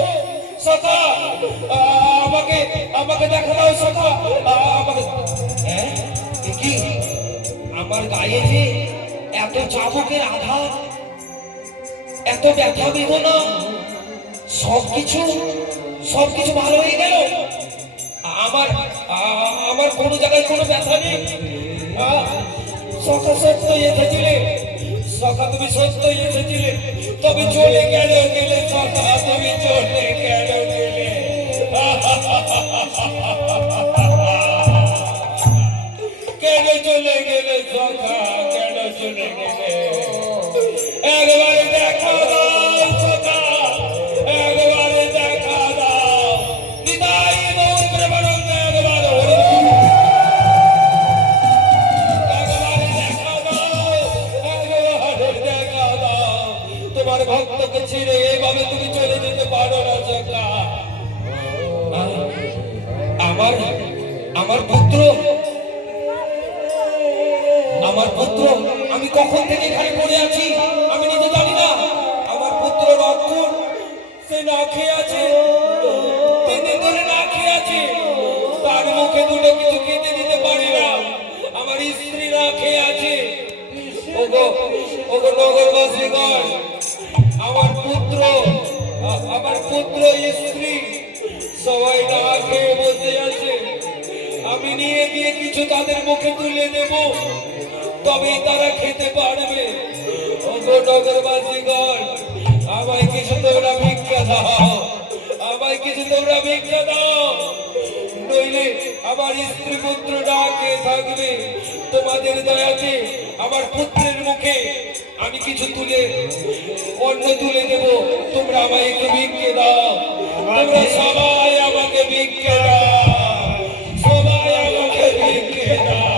সখা আমাকে দেখা দাও। সখা কি আমার গায়ে যে এত চাবুকের আঘাত, এত ব্যথা বেদনা, সবকিছু ভালো হয়ে গেল? আমার আমার কোনো জায়গায় কোনো ব্যথা নেই? সখা সত্যই এসেছিলে, সখা তুমি সত্যই এসেছিলে, তবে চলে গেলে সখা, তুমি চলে গেলে কেন চলে গেলে সখা, কেন চলে গেলে? একবারে দেখা দাও সখা, একবারে দেখা দাও। নিতাই গৌর প্রেমানন্দ একবার একবারে দেখা দাও, একবারে দেখা দাও। তোমার ভক্তকে ছেড়ে এভাবে তুমি চলে যেতে পারো না সখা। আমার আমার পুত্র, আমার পুত্র, আমি কখন থেকে এখানে পড়ে আছি আমি নিজে জানি না। আমার পুত্র রক্ষণ, সে না খেয়ে আছে, 3 দিন ধরে না খেয়ে আছে, তার মুখে দুটো কিছু খেতে দিতে পারি না। আমার স্ত্রী না খেয়ে আছে। ওগো ওগো নগরবাসীগণ, আমার পুত্র, আমার পুত্র স্ত্রী সবাই না খেয়ে বসে আছে। আমি নিয়ে গিয়ে কিছু তাদের মুখে তুলে দেব, তবেই তারা খেতে পারবে। ওগো নগরবাসীগণ, আমায় কিছু তোমরা ভিক্ষা দাও, আমায় কিছু তোমরা ভিক্ষা দাও, নইলে আমার স্ত্রী পুত্র না খেয়ে থাকবে। তোমাদের দয়াতে আমার পুত্রের মুখে আমি কিছু অন্ন তুলে দেব, তোমরা আমায় একটু ভিক্ষে দাও। তোমরা সবাই আমাকে ভিক্ষে দাও, সবাই আমাকে ভিক্ষে দাও।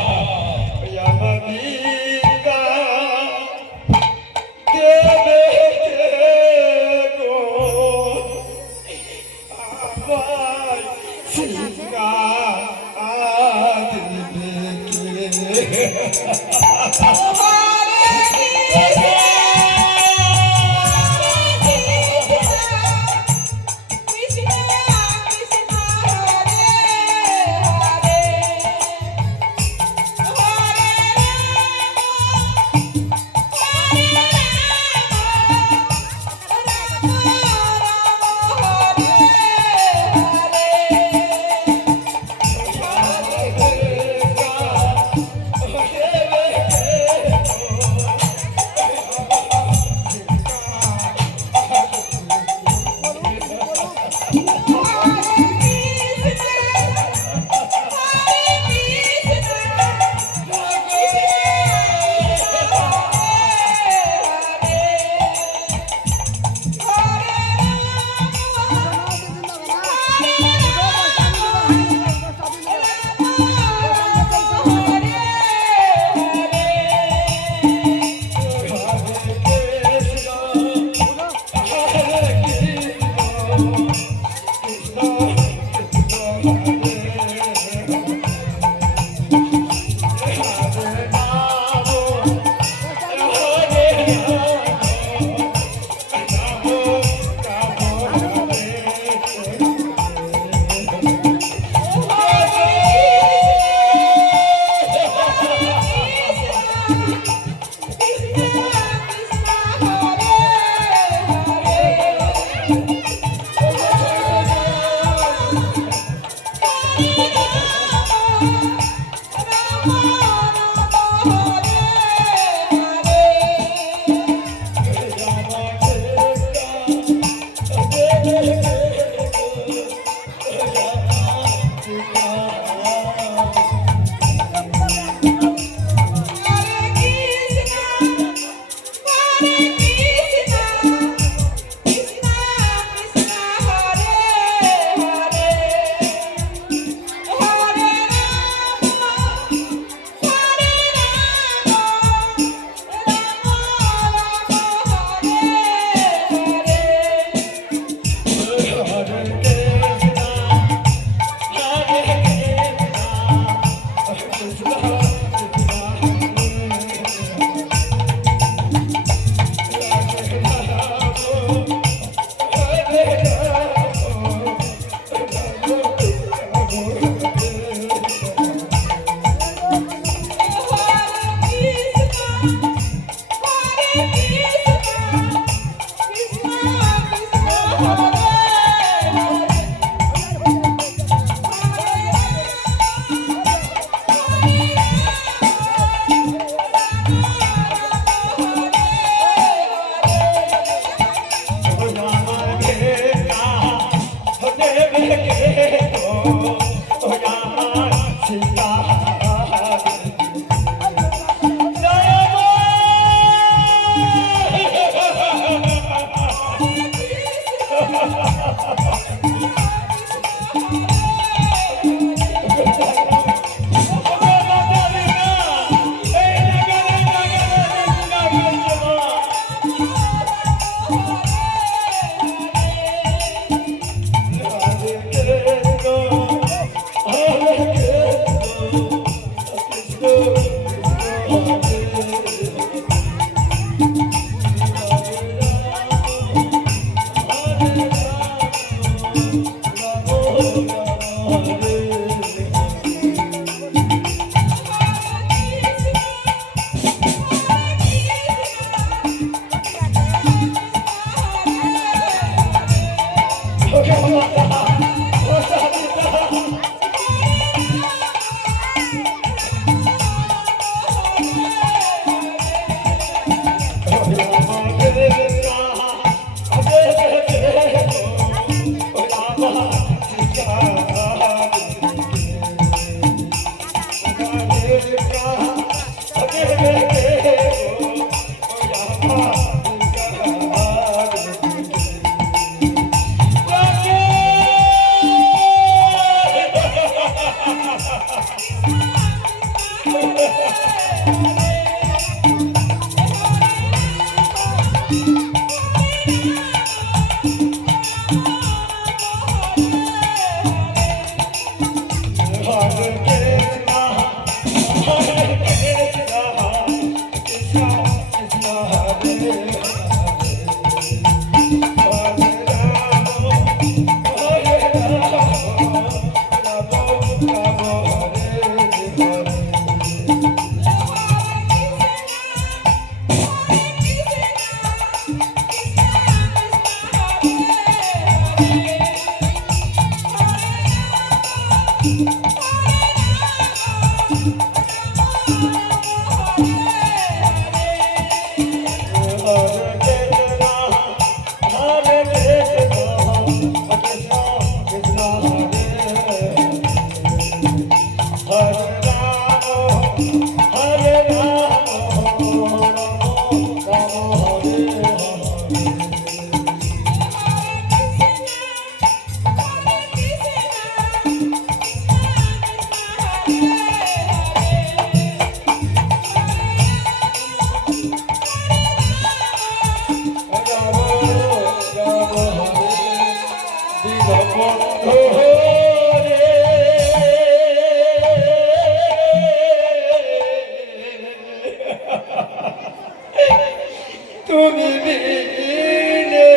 তুমি বিনে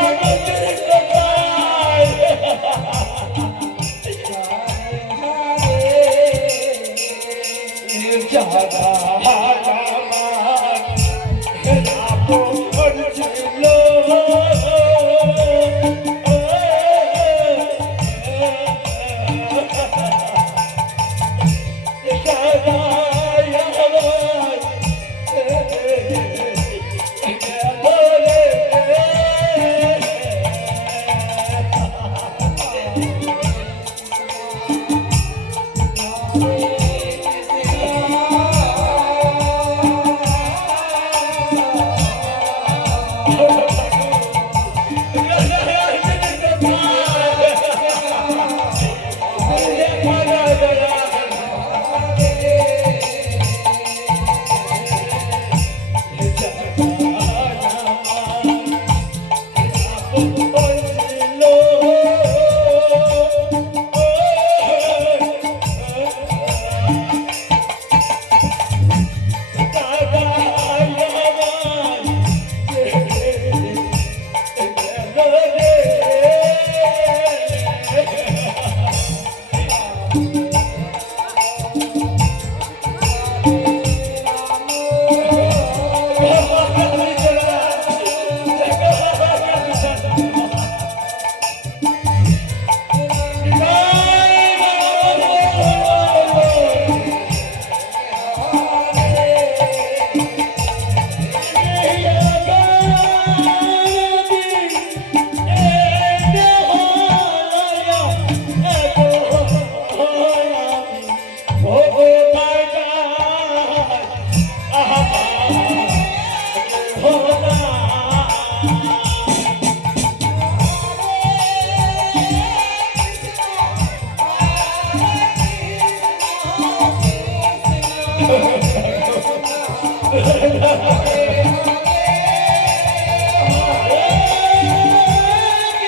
আমার কেহ Hare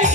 Krishna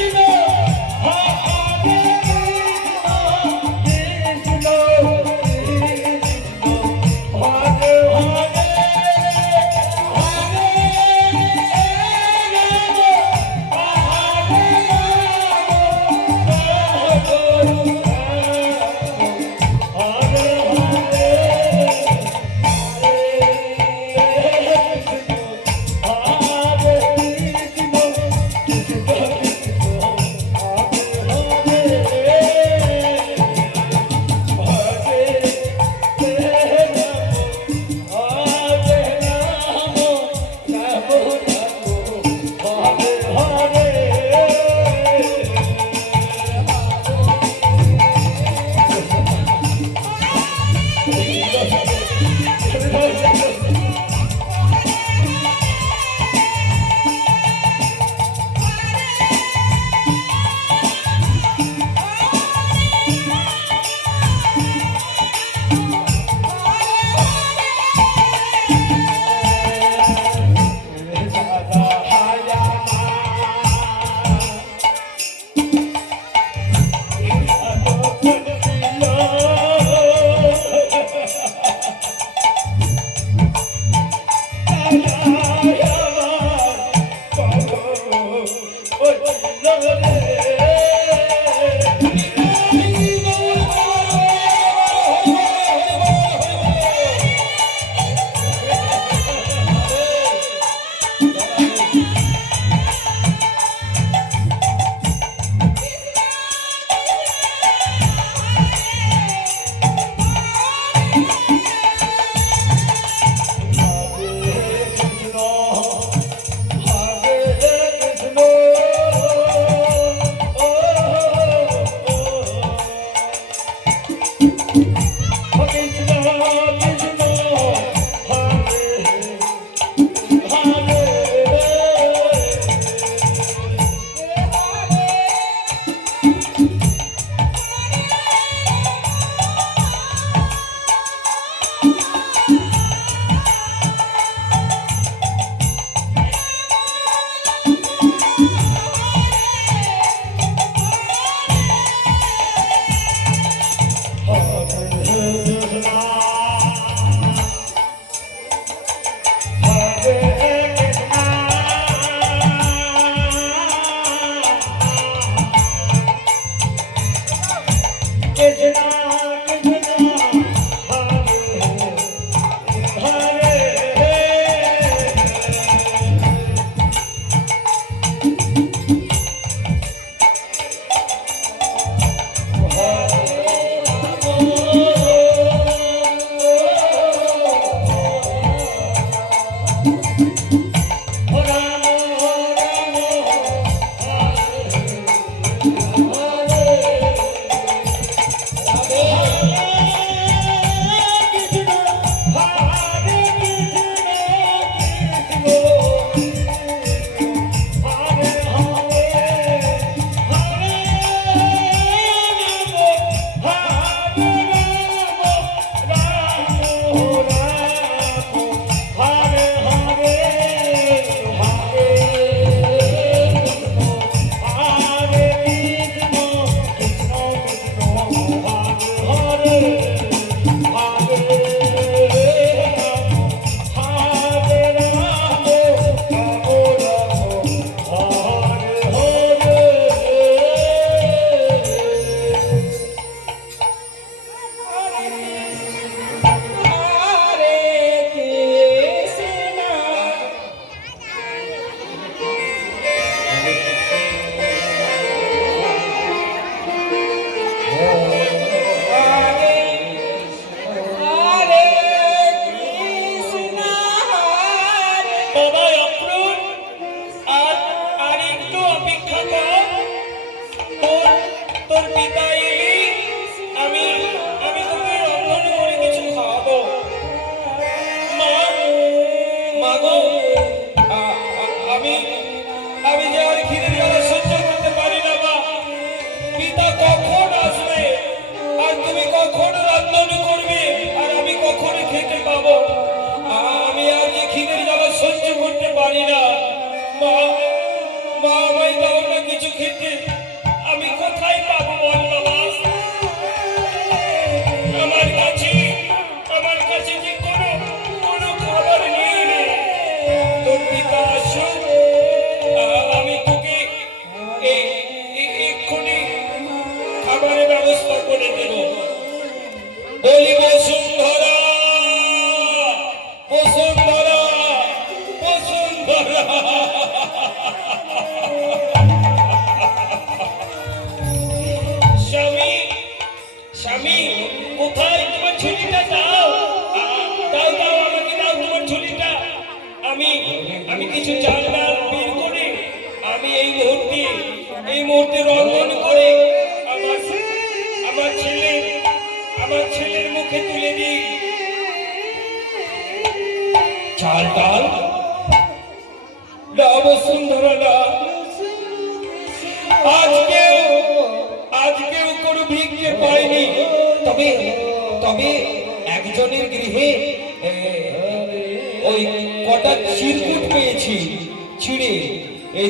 পিতা এলি আমি আমি তোকে রন্ধন করে কিছু খাওয়াবো। মা মা গো, আমি আমি যে আর খিদের জ্বালা সহ্য করতে পারি না মা। পিতা কখন আসবে আর তুমি কখন রন্ধন করবে আর আমি কখন খেতে পাবো? আমি আর যে খিদের জ্বালা সহ্য করতে পারি না মা। মা আমায় দাও না কিছু খেতে। আমি কোথায় পাবো বল বাবা? আমার কাছে কি কোনো খাবার নেই রে। তোর পিতা আসুক, আমি তোকে এক্ষুনি খাবারের ব্যবস্থা করে দেব। বলি বসুন্ধরা, বসুন্ধরা, বসুন্ধরা। স্বামী, স্বামী, কোথায় তোমার ঝুলিটা? দাও, দাও, দাও, আমাকে দাও তোমার ঝুলিটা। আমি কিছু চাল ডাল বের করে আমি এই মুহূর্তে রন্ধন করে আমার ছেলের মুখে তুলে দিই। চাল ডাল না বসুন্ধরা না, আজকেও কোনো ভিক্ষে পাইনি। তবে তবে একজনের গৃহে ওই কটা চিরকুট পেয়েছি,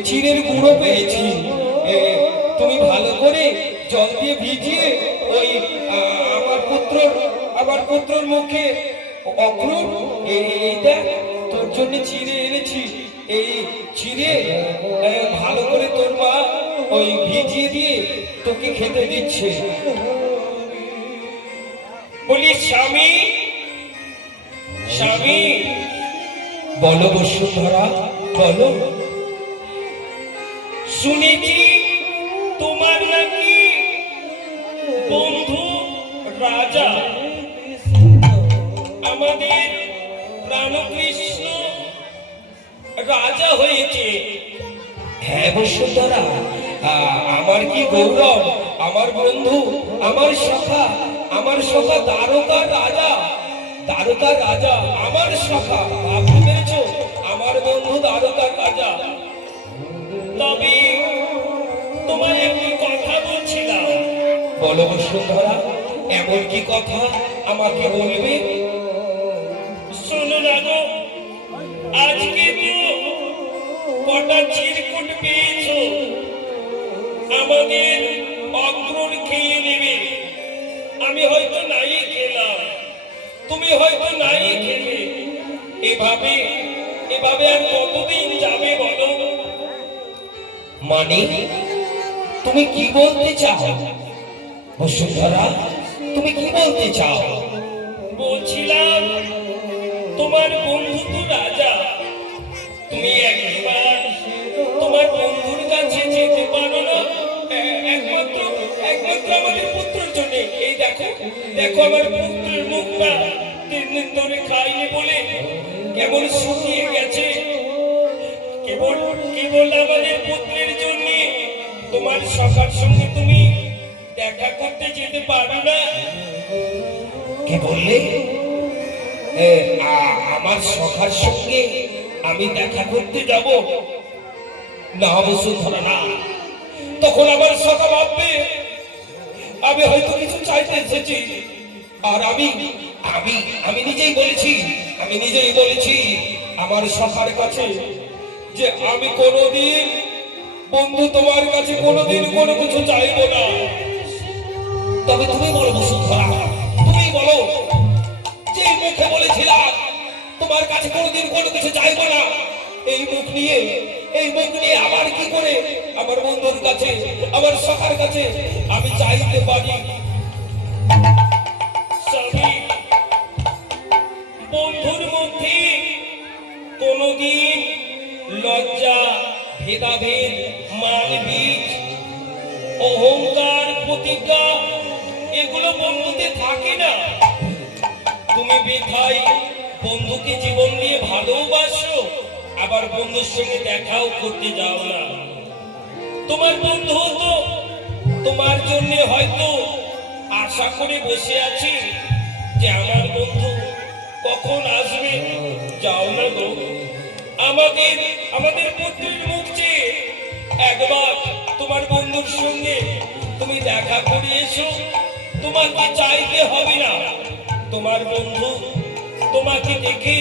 চিড়ের গুঁড়ো পেয়েছি। তুমি ভালো করে জল দিয়ে ভিজিয়ে ওই আমার পুত্রর মুখে অগ্রুণ এইটা তোর জন্য চিড়ে এনেছি। এই চিড়ে ভালো করে তোর মা ওই ভিজিয়ে দিয়ে তোকে খেতে দিচ্ছে। বলি স্বামী, স্বামী, বলো বসুন্ধরা, বলো। শুনেছি তোমার নাকি বন্ধু রাজা আমাদের প্রাণকৃষ্ণ রাজা হয়েছে। হ্যাঁ বসুন্ধরা, আমার কি গৌরব। আমার বন্ধু, আমার সখা দ্বারকার রাজা আমার সখা। ভাবতে পেরেছো? আমার বন্ধু দ্বারকার রাজা। তবে তোমার একটি কথা বলছিলাম। বলো বসুন্ধরা, এমন কি কথা আমাকে বলবে? শোনো না গো, আজকে তো কটা চিরকুট পেয়েছো, আমাদের অগ্রণ খেয়ে নেবে। আমি হয়তো নাই খেলাম, তুমি হয়তো নাই খেলে। এভাবে আর কতদিন যাবে বলো? মানে তুমি কি বলতে চাও বসুন্ধরা? তুমি কি বলতে চাও? বলছিলাম তোমার বন্ধু তো রাজা, তুমি একবার তোমার বন্ধুর কাছে যেতে পারো না? একমাত্র আমাদের পুত্রের জন্য। এই দেখো দেখো আমার পুত্রের মুখটা 3 দিন ধরে খাইনি বলে কেমন শুকিয়ে গেছে। কেবল আমাদের পুত্রের জন্য তোমার সখার সঙ্গে তুমি দেখা করতে যেতে পারো না? কি বললে? আমার সখার সঙ্গে আমি দেখা করতে যাব? না বসুন্ধরা না। তখন আমার সখা ভাববে আমি হয়তো কিছু চাইতে এসেছি। আর আমি নিজেই বলেছি আমার সখার কাছে যে আমি কোনোদিন বন্ধু তোমার কাছে কোনোদিন কোনো কিছু চাইবো না। তবে তুমি বলো বসুন্ধরা, তুমি বলো যে মুখে বলেছিলাম তোমার কাছে কোনোদিন কোনো কিছু চাইবো না, এই মুখ নিয়ে আবার কি করে আমার বন্ধুর কাছে, আমার সখার কাছে আমি চাইতে পারি? স্বামী, বন্ধুর মধ্যে কোনদিন লজ্জা, ভেদাভেদ, মানবীজ, অহংকার, প্রতিজ্ঞা এগুলো বন্ধুতে থাকে না। তুমি বেথাই বন্ধুকে জীবন দিয়ে ভালোবাসো, আবার বন্ধুর সঙ্গে দেখাও করতে যাও না। তোমার বন্ধু তো তোমার জন্য হয়তো আশা করে বসে আছি যে আমার বন্ধু কখন আসবে। যাও না গো, আমাদের আমাদের পুত্রের মুখ চেয়ে একবার তোমার বন্ধুর সঙ্গে তুমি দেখা করে এসো। তোমাকে চাইতে হবে না, তোমার বন্ধু তোমাকে দেখে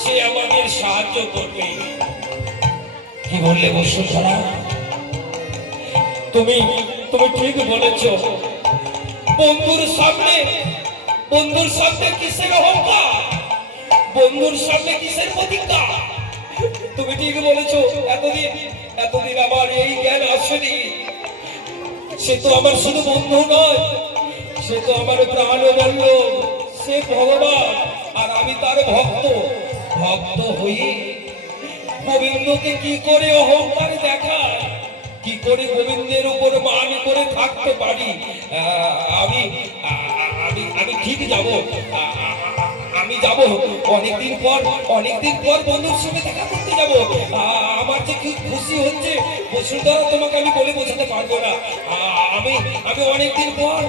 সে আমাদের সাহায্য করবে। কি বললে বসুন্ধরা? তুমি তুমি ঠিক বলেছ। বন্ধুর সামনে কিসের অহংকার, বন্ধুর সামনে কিসের প্রতিজ্ঞা? তুমি ঠিক বলেছো। এতদিন আমার এই জ্ঞান আসেনি। সে তো আমার শুধু বন্ধু নয়, সে তো আমার প্রাণ বলল, সে ভগবান আর আমি তার ভক্ত হয়ে গোবিন্দকে কি করে অহংকার দেখায়, কি করে গোবিন্দের উপর মান করে থাকতে পারি। আমি আমি আমি ঠিক যাব, আমি যাব অনেকদিন পর বন্ধুর সঙ্গে দেখা করতে যাব। আমার যে কি খুশি হচ্ছে বসুন্ধরা, তোমাকে আমি বলে বোঝাতে পারবো না। আমি আমি অনেকদিন পর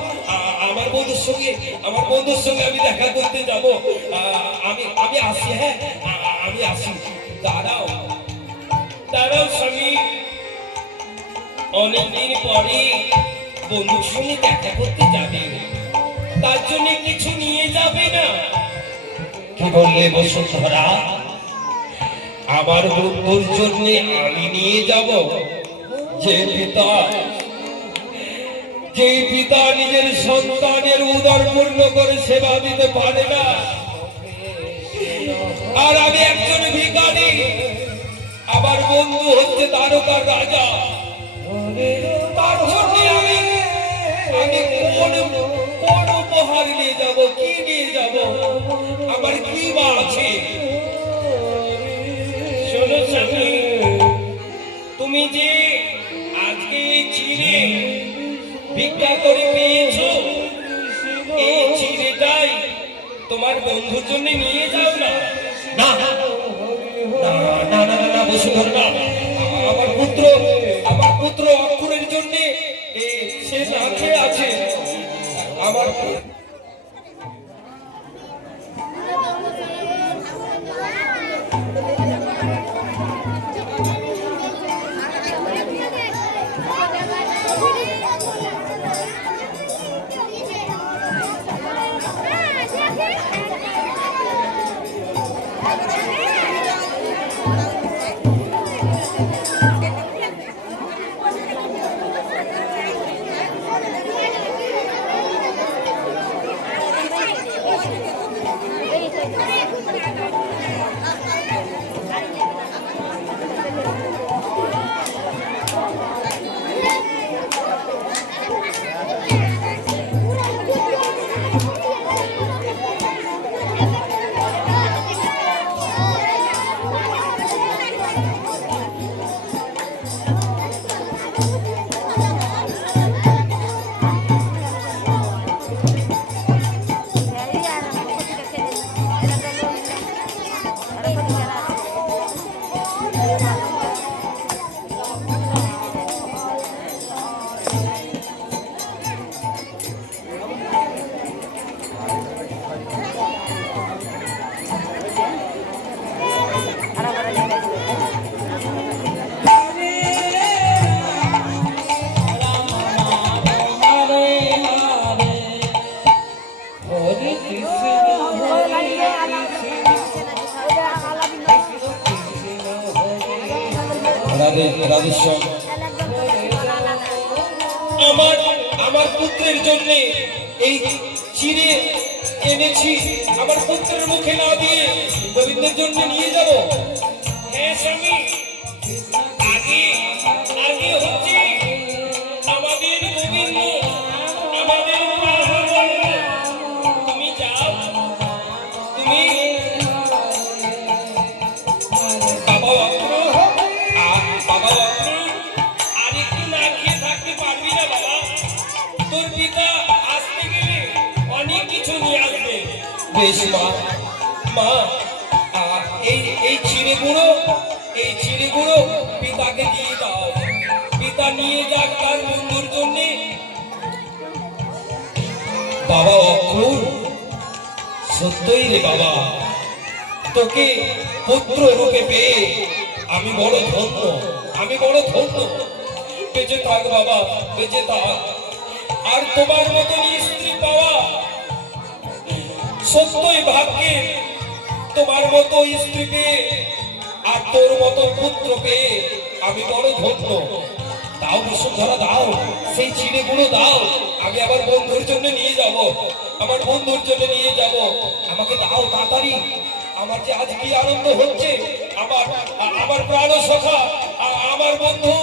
আমার বন্ধুর সঙ্গে আমি দেখা করতে যাব। আমি আসি, হ্যাঁ আমি আসি। দাঁড়াও স্বামী, অনেকদিন পরে বন্ধুর সঙ্গে দেখা করতে যাবে, তার জন্য কিছু নিয়ে যাবে না? কি বললে বসুন্ধরা? আমার বন্ধুর জন্য আমি নিয়ে যাব? যে পিতা নিজের সন্তানের উদর পূর্ণ করে সেবা দিতে পারে না, আর আমি একজন ভিখারি, আমার বন্ধু হচ্ছে দ্বারকার রাজা, তার জন্য আমি কোন উপহার নিয়ে যাব, কি নিয়ে যাব? আমার কি বা আছে? শোনো স্বামী, তুমি যে আজকে এই চিড়ে ভিক্ষা করে পেয়েছো, এই চিড়েটাই তোমার বন্ধুর জন্য নিয়ে যাও না। না না না না না বসুন্ধরা, আমার পুত্র অক্ষরের জন্য সে না খেয়ে আছে। আমার রাধেশ্যাম, আমার পুত্রের জন্য এই চিড়ে এনেছি। আমার পুত্রের মুখে না দিয়ে গোবিন্দের জন্য নিয়ে যাব। হ্যাঁ স্বামী, আগে হচ্ছে আমাদের গোবিন্দ, আমাদের প্রাণ। তুমি যাও, তুমি বাবা আর একটু না খেয়ে থাকতে পারবি না বাবা। তোর পিতা আসতে গেলে অনেক কিছু নিয়ে আসবে। বেশ মা, এই চিড়ে গুঁড়ো পিতাকে দিয়ে দাও। পিতা নিয়ে যাক তার বন্ধুর বাবা অক্রূর, সত্যই রে বাবা, তোকে পুত্র রূপে পেয়ে আমি বড় ধন্য, আমি বড় ধন্য। বেঁচে থাক বাবা, বেঁচে থাক। আর তোমার মতন স্ত্রী পাওয়া সত্যই ভাগ্যের। তোমার মতো স্ত্রী পেয়ে আর তোর মতো পুত্র পেয়ে আমি বড় ধন্য। দাও বসুন্ধরা, দাও সেই চিড়ে গুলো দাও, আমি আমার বন্ধুর জন্য নিয়ে যাব, আমার বন্ধুর জন্য নিয়ে যাব। আমাকে দাও তাড়াতাড়ি। আমার যে আজ কি আনন্দ হচ্ছে, আমার আমার প্রাণ সখা, আমার বন্ধু,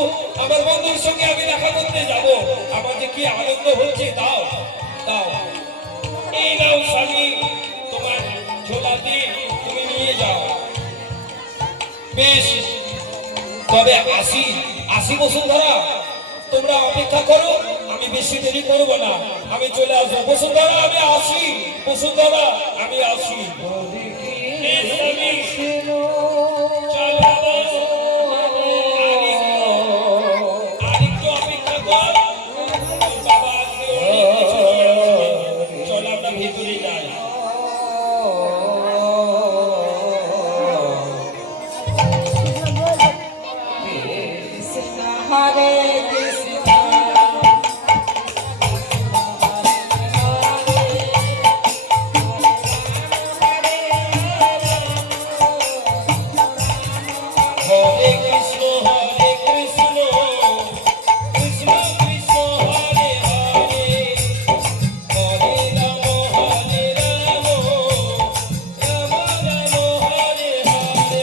আমার বন্ধুর সঙ্গে আমি দেখা করতে যাব। আমার যে কি আনন্দ হচ্ছে, দাও দাও। এই নাও স্বামী, তোমার ঝোলা দিয়ে তুমি নিয়ে যাও। বেশ, তবে আসি, আসি বসুন্ধরা, তোমরা অপেক্ষা করো, আমি বেশি দেরি করবো না, আমি চলে আসবো। বসুন্ধরা আমি আসি, বসুন্ধরা আমি আসি। বেশ স্বামী, চল বাবা, আরেকটু অপেক্ষা কর। তোর বাবা আজকে অনেক কিছু নিয়ে আসবে। চল আমরা ভেতরে যাই। হরে কৃষ্ণ হরে কৃষ্ণ হরে কৃষ্ণ, কৃষ্ণ কৃষ্ণ হরে হরে, হরে রাম হরে রাম, রাম রাম হরে হরে।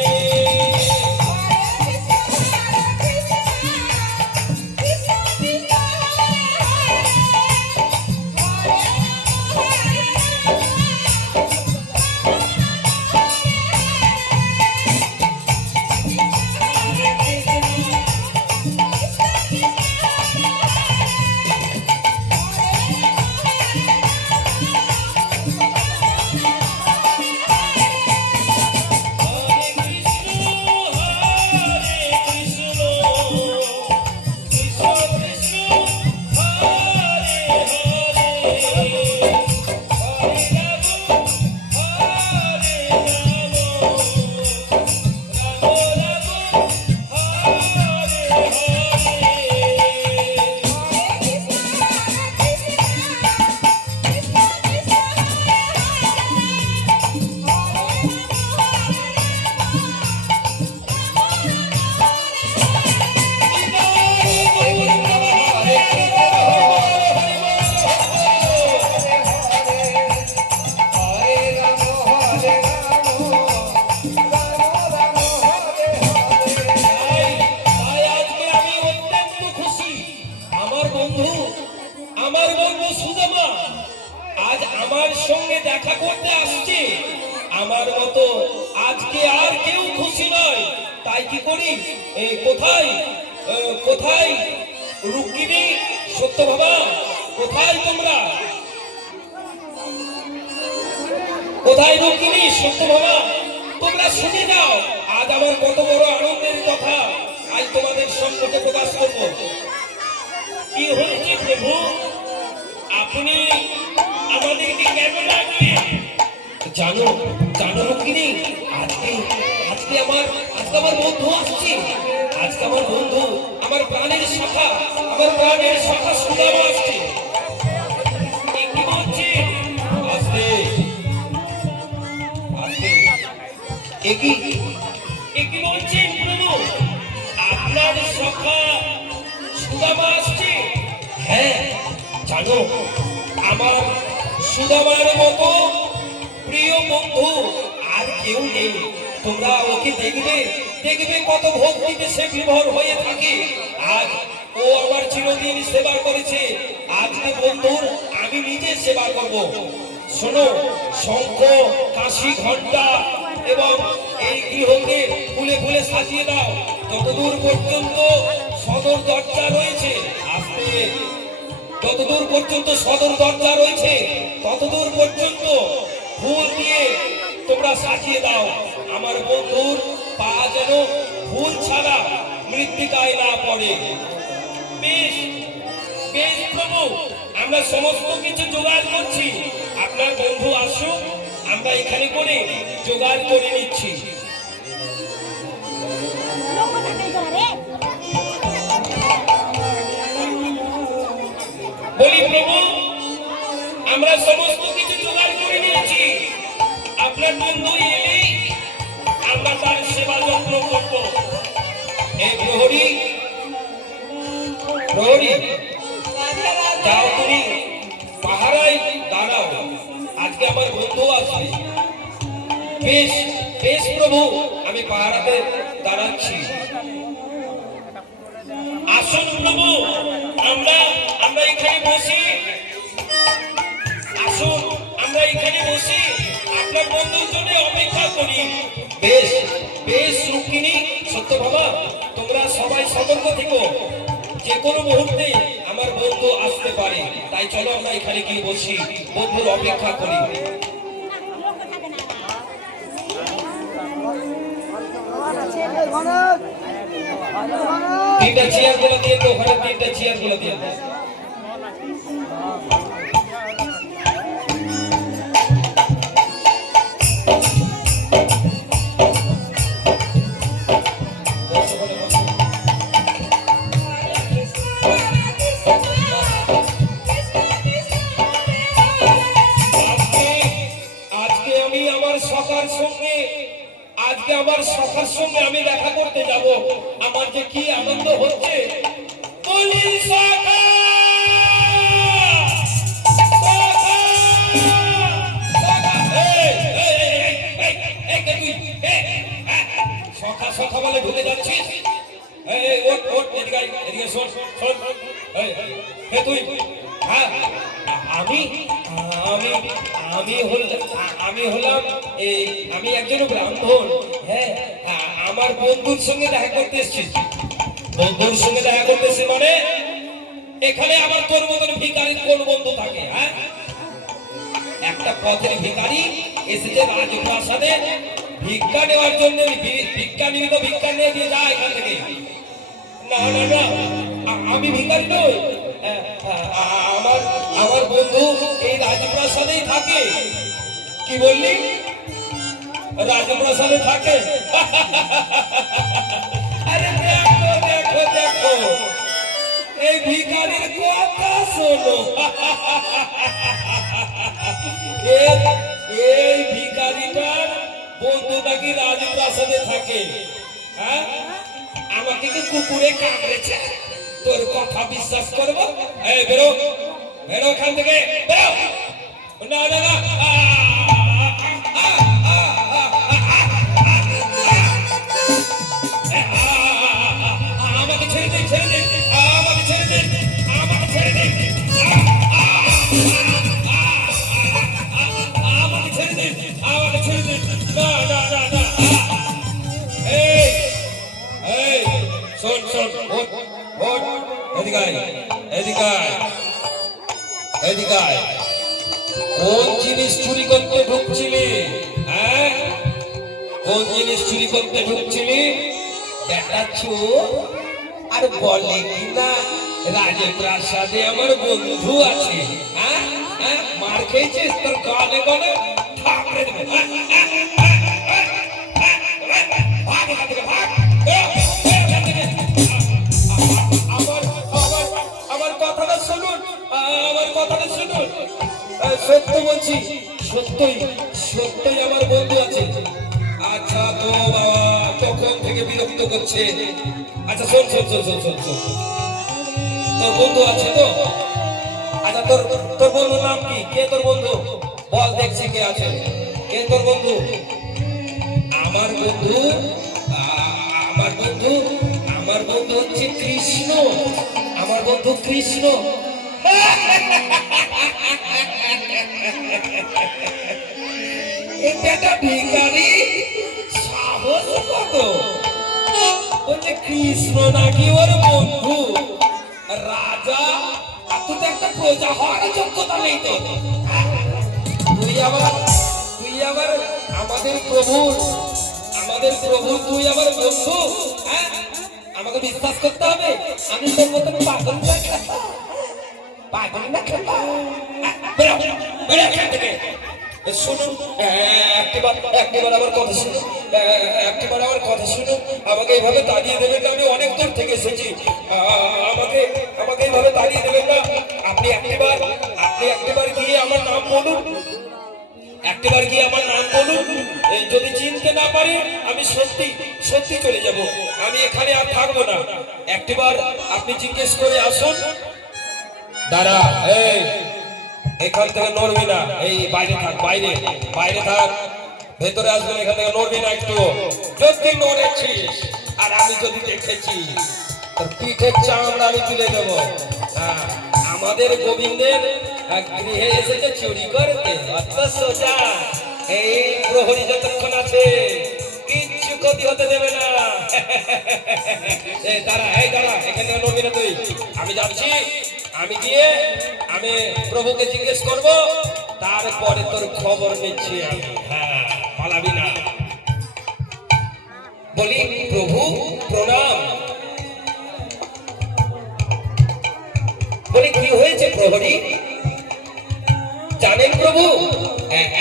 তাই আজকে আমি অত্যন্ত খুশি। আমার বন্ধু, আমার বন্ধু সুদামা আজ আমার সঙ্গে দেখা করতে আসছে। আমার মতো আজকে আর কেউ খুশি নয়। তাই কি করি, কোথায় কোথায় রুক্মিণী, সত্যভামা, কোথায় তোমরা? কোথায় রুক্মিণী, সত্যভামা, তোমরা শুনে যাও। আজ আমার কত বড় আনন্দের কথা আজ তোমাদের সম্মুখে প্রকাশ করবো। কি হয়েছে প্রভু? আপনি আমাদেরকে কেন ডাকলেন? জানো, জানো রুক্মিণী, আজকে আজকে আমার বন্ধু আসছে। আজকে আমার বন্ধু, আমার প্রাণের শাখা, আমার প্রাণের শাখা সুদামা আসছে। এ কি বলছেন? আসতে আসতে এ কি বলছেন প্রভু? আপনার সখা সুদামা আসছে? হ্যাঁ, জানো, আমার সুদামার মতো প্রিয় বন্ধু আর কেউ নেই। তোমরা ওকে দেখবে, দেখবে কত ভক্তিতে সে বিভোর হয়ে থাকে। আজ ও আমার চিরদিন সেবা করেছে, আজকে বন্ধুর আমি নিজে সেবা করব। শোনো, শঙ্খ, কাশি, ঘণ্টা এবং এই গৃহকে ফুলে ফুলে সাজিয়ে দাও। যতদূর পর্যন্ত সদর দরজা রয়েছে, আসতে, যতদূর পর্যন্ত সদর দরজা রয়েছে ততদূর পর্যন্ত ফুল দিয়ে তোমরা সাজিয়ে দাও। আমার বন্ধুর পা যেন ফুল ছাড়া মৃত্তিকায় না পড়ে। বেশ, বেশ প্রভু, আমরা সমস্ত কিছু জোগাড় করছি। আপনার বন্ধু আসুক, আমরা এখানে করে জোগাড় করে নিচ্ছি। বলি প্রভু, আমরা সমস্ত কিছু জোগাড় করে নিয়েছি। আপনার বন্ধু এলেই আমরা তার সেবা যত্ন করব। এই প্রহরী, প্রহরী, যাও তুমি পাহারায় দাঁড়াও, আজকে আমার বন্ধু আসবে। বেশ বেশ প্রভু, আমি পাহারাতে দাঁড়াচ্ছি। আসুন প্রভু, আমরা আমরা এখানে বসি। আসুন, আমরা এখানে বসি, আপনার বন্ধুর জন্য অপেক্ষা করি। বেশ বেশ রুক্মিণী, সত্য বাবা, তোমরা সবাই সতর্ক থেকো, যে কোনো মুহূর্তে আমার বন্ধু আসতে পারে। তাই চলো আমরা এখানে গিয়ে বসি, বন্ধুর অপেক্ষা করি। তিনটা চেয়ার গুলো দিয়ে তো, ওখানে তিনটা চেয়ার গুলো দিয়ে দাও। আজকে আমি আমার সখার সঙ্গে আমি দেখা করতে যাব। আমার যে কি আনন্দ হচ্ছে। বলি সখা, সখা, সখা, এই, এই, এই, এই, এই, কে তুই? সখা সখা বলে ঢুকে যাচ্ছিস? এই, এই, ওঠ, ওঠ, এদিকে আয়, এদিকে শোন, শোন, এই, কে তুই? হ্যাঁ, আমি আমি আমি হলাম এই, আমি একজন ব্রাহ্মণ। হ্যাঁ, আমার বন্ধুর সঙ্গে দেখা করতে এসেছি। বন্ধুর সঙ্গে দেখা করতেছি মানে এখানে আমার তোর মতন ভিখারির কোন বন্ধু থাকে? হ্যাঁ, একটা পথের ভিখারি এসেছে রাজপ্রাসাদে ভিক্ষা নেওয়ার জন্য। ভিক্ষা নিমিত ভিক্ষা নিয়ে দিয়ে যায় এখান থেকে। না না না, আমি ভিখারি নই। আমার আমার বন্ধু এই রাজপ্রাসাদেই থাকে। কি বললি? রাজপ্রাসাদে থাকে? আরে দেখো দেখো দেখো, এই ভিখারির কথা শোনো। এই ভিখারিটার বন্ধু নাকি রাজপ্রাসাদে থাকে। হ্যাঁ, আমাকে কি কুকুরে কামড়েছে? তোর কথা বিশ্বাস করবো? এই বেরো, বেরো এখান থেকে, বেরো। না না না, আমাকে ছেড়ে দিন, ছেড়ে দিন, আমাকে ছেড়ে দিন, আমাকে ছেড়ে দিন, আমাকে ছেড়ে দিন, আমাকে ছেড়ে দিন। না না না না, এই এই, শোন শোন, ওঠ ওঠ, এদিকে আয়, এদিকে আয়, এদিকে আয়। কোন জিনিস চুরি করতে ঢুকছিলি? হ্যাঁ, কোন জিনিস চুরি করতে ঢুকছিলি? বেটা চোর, আর বলে কিনা রাজপ্রাসাদে আমার বন্ধু আছে। হ্যাঁ হ্যাঁ, মার খেয়েছিস, তোর গানে গানে ঠাকরে দেবে। ভাগ এখান থেকে, ভাগ। আমার কথাটা শুনুন, আমার কথাটা শুনুন। সত্য বলছি, সত্যই সত্যই আমার বন্ধু আছে। আচ্ছা তো বাবা তখন থেকে বিরক্ত করছে। আচ্ছা শোন শোন শোন শোন শোন শোন, তোর বন্ধু আছে তো? আচ্ছা তোর তোর বন্ধুর নাম কি? কে তোর বন্ধু? বল দেখছি কে আছে। কে তোর বন্ধু? আমার বন্ধু, আমার বন্ধু, আমার বন্ধু হচ্ছে কৃষ্ণ। আমার বন্ধু কৃষ্ণ। এটা ভিখারি সাহস কত! বলছে কৃষ্ণ নাকি ওর বন্ধু। রাজা, আর তুই তো একটা প্রজা হওয়ার যোগ্যতা নেই তো। তুই আবার আমাদের প্রভুর তুই আবার বন্ধু? হ্যাঁ, আমাকে বিশ্বাস করতে হবে আমি তোর মতন পাগল। পাগল না খেপা বেরো বেরো এখান থেকে শুনুন, একটিবার আমার কথা শুনুন, একটিবার আমার কথা শুনুন। আমাকে এইভাবে তাড়িয়ে দেবেন না, আমি অনেক দূর থেকে এসেছি। আমাকে আমাকে এইভাবে তাড়িয়ে দেবেন না। আপনি একটিবার গিয়ে আমার নাম বলুন, একটিবার গিয়ে আমার নাম বলুন। যদি চিনতে না পারে আমি সত্যি সত্যি চলে যাব, আমি এখানে আর থাকবো না। একটিবার আপনি জিজ্ঞেস করে আসুন। দাঁড়া, এই এখান থেকে নড়বি না, এই বাইরে থাক, বাইরে বাইরে থাক, ভেতরে আসবেন, এখান থেকে নড়বি না একটু। যদি নড়েছিস আর আমি যদি দেখেছি তোর পিঠের চামড়া আমি তুলে দেবো। হ্যাঁ, আমাদের গোবিন্দের গৃহে এসেছে চুরি করতে, অত সোজা। এই প্রহরী যতক্ষণ আছে কিচ্ছু ক্ষতি হতে দেবে না। এই দাঁড়া, এই দাঁড়া, এখান থেকে নড়বি না তুই। আমি যাচ্ছি, আমি গিয়ে আমি প্রভুকে জিজ্ঞেস করব, তারপরে তোর খবর নিচ্ছি আমি। হ্যাঁ, পালাবি না। বলি, প্রভু প্রণাম। বলি, কি হয়েছে প্রহরী? জানেন প্রভু,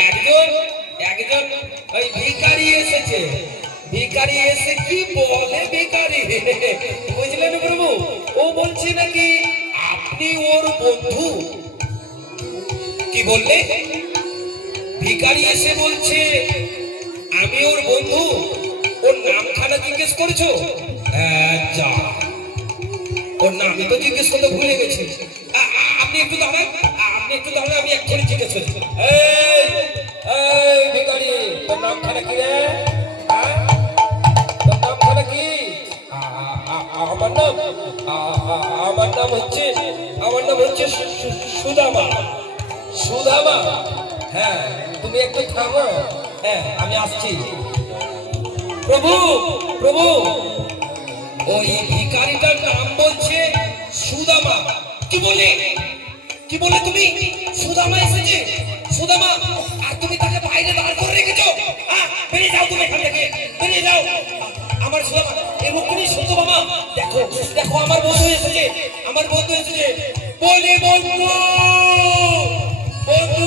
একজন একজন ওই ভিখারি এসেছে। ভিখারি এসে কি বলে ভিখারি, বুঝলেন প্রভু? ও বলছে নাকি আপনি ওর বন্ধু। কি বললে? ভিখারি এসে বলছে আমি ওর বন্ধু। ওর নামখানা জিজ্ঞেস করেছো? যা, ওর নামই তো জিজ্ঞেস করতে ভুলে গেছি। আপনি একটু দাঁড়ান, আপনি একটু দাঁড়ান, আমি এক্ষুনি জিজ্ঞেস করছি। এই এই ভিখারি, তোর নামখানা কি রে? তোর নামখানা কি? আমার নাম হচ্ছে সুদামা। সুদামা? হ্যাঁ, তুমি একটু থামো। হ্যাঁ, আমি আসছি। প্রভু প্রভু, ওই ভিখারিটার নাম বলছে সুদামা। কি বলে তুমি? সুদামা এসেছে, সুদামা, আর তুমি তাকে বাইরে দাঁড় করে রেখেছো। বেরিয়ে যাও, তুমি এখান থেকে বেরিয়ে যাও। আমার সুদামা এমনি সত্য মামা, দেখো দেখো, আমার বন্ধু এসেছে, আমার বন্ধু এসেছে। বলে বন্ধু বন্ধু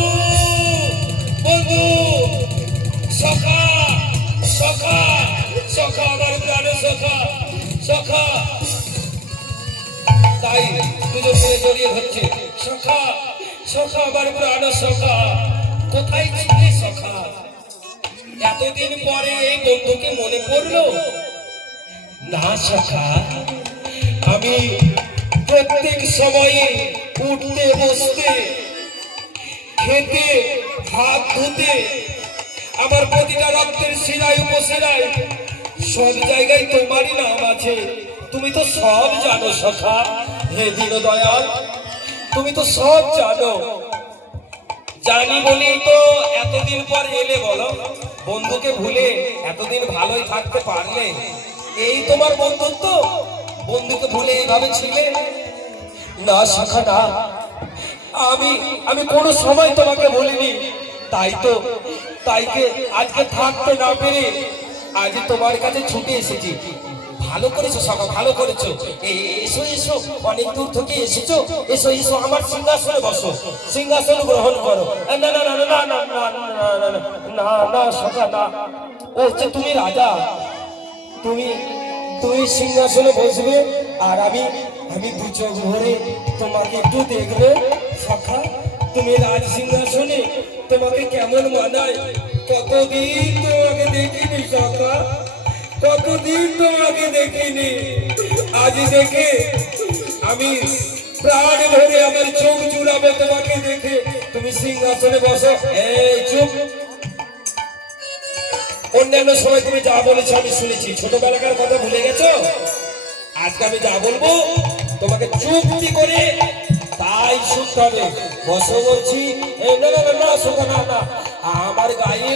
বন্ধু, সখা সখা সখা, আমার প্রাণের সখা সখা। তাই দুজন মিলে জড়িয়ে ধরছে। সখা সখা, আমার প্রাণ সখা, কোথায় ছিলে সখা? এতদিন পরে এই বন্ধুকে মনে পড়লো না সখা? আমি প্রত্যেক সময়ে উঠতে বসতে, খেতে, হাত ধুতে, আমার প্রতিটা রক্তের শিরায় উপশিরায় সব জায়গায় তোমারই নাম আছে। তুমি তো সব জানো সখা। হে দীনদয়াল, তুমি তো সব জানো। জানি বলেই তো এতদিন পর এলে। বলো, বন্ধুকে ভুলে এতদিন ভালোই থাকতে পারলে? এই তোমার বন্ধুত্ব? বন্ধুকে ভুলে এইভাবে ছিলে? না সখা না, আমি কোনো সময় তোমাকে ভুলিনি। তাইকে আজকে থাকতে না পেরে আজ তোমার কাছে ছুটে এসেছি। ভালো করেছো সখা, ভালো করেছো। এসো এসো, অনেক দূর থেকে এসেছো, এসো এসো, আমার সিংহাসনে বসো, সিংহাসন গ্রহণ করো। না না না না না না না না না না সখা না, ও হচ্ছে তুমি রাজা। তুমি সিংহাসনে বসবে আর আমি দু চোখ ভরে তোমাকে একটু দেখবো সখা। তুমি রাজ সিংহাসনে, তোমাকে কেমন মানায়? কতদিন তোমাকে দেখিনি সখা, কতদিন তোমাকে দেখিনি। আজ দেখে আমি প্রাণ ভরে আমার চোখ জুড়াবো তোমাকে দেখে। তুমি সিংহাসনে বসো। এই চুপ, অন্যান্য সময় তুমি যা বলেছো আমি শুনেছি, ছোটবেলাকার কথা ভুলে গেছো? আজকে আমি যা বলবো তোমাকে চুপটি করে তাই শুনতে হবে। বসো বলছি। না না না না শোনো না, না, আমার গায়ে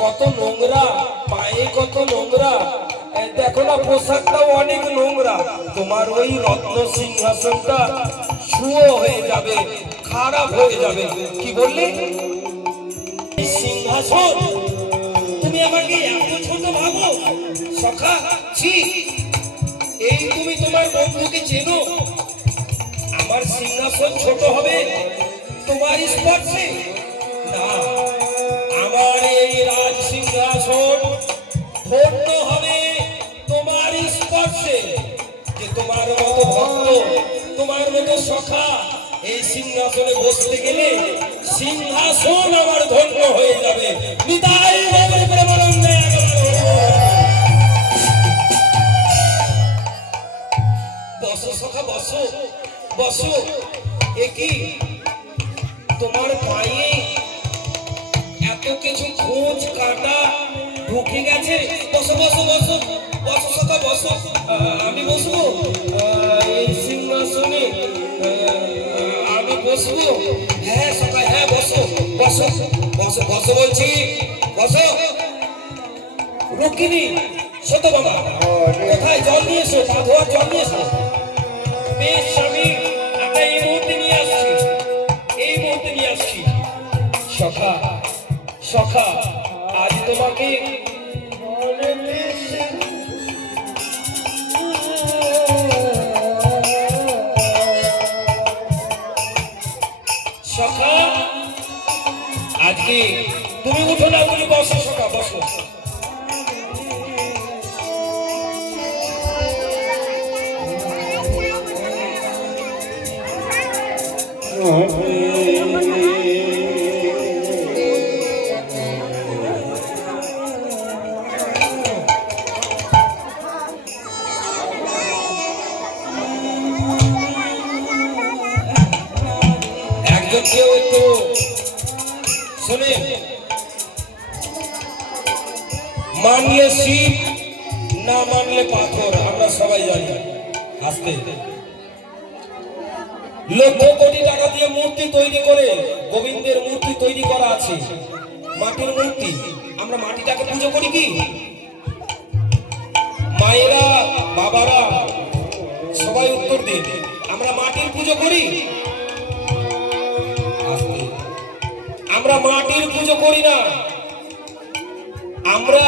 কত নোংরা, পায়ে কত নোংরা, দেখো না পোশাকটাও অনেক নোংরা। তোমার ওই রত্ন সিংহাসনটা শুয়ো হয়ে যাবে, খারাপ হয়ে যাবে। কি বললে? সিংহাসন? তুমি আমাকে এত ছোট ভাবো সখা? ছি, এই তুমি তোমার বন্ধুকে চেনো? আমার আমার সিংহাসন ছোট হবে তোমার স্পর্শে? না, আমার এই রাজ সিংহাসন ধন্য হবে তোমার স্পর্শে। যে তোমার মতো ভক্ত, তোমার মতো সখা এই সিংহাসনে বসতে গেলে সিংহাসন আমার ধন্য হয়ে যাবে। নিতাই গৌর প্রেমানন্দে বসো সখা, বসো বসো। একই তোমার পায়ে এত কিছু খোঁজ কাটা ঢুকে গেছে। বসো বসো বসো বসো সখা, বসো। আমি বসবো এই সিংহাসনে? আমি বসবো? হ্যাঁ সখা, হ্যাঁ বসো বসো বসো বসো বলছি, বসো। রুক্মিণী, সত বাবা, কোথায় জল নিয়ে এসো, পা ধোয়ার জল নিয়ে এসো। বেশ স্বামী, আমরা এই মুহূর্তে নিয়ে আসছি, এই মুহূর্তে নিয়ে আসছি। সখা সখা, আজ তোমাকে সখা, আজকে তুমি উঠো না, তুমি বসো সখা, বসো। একজন কেউ একটু শুনে, মানলে শিব, না মানলে পাথর, আমরা সবাই জানি। আসতে লক্ষ কোটি টাকা দিয়ে মূর্তি তৈরি করে, গোবিন্দের মূর্তি তৈরি করা আছে, মাটির মূর্তি। আমরা মাটিটাকে পুজো করি কি? মায়েরা, বাবারা সবাই উত্তর দিন, আমরা মাটির পুজো করি? আমরা মাটির পুজো করি না। আমরা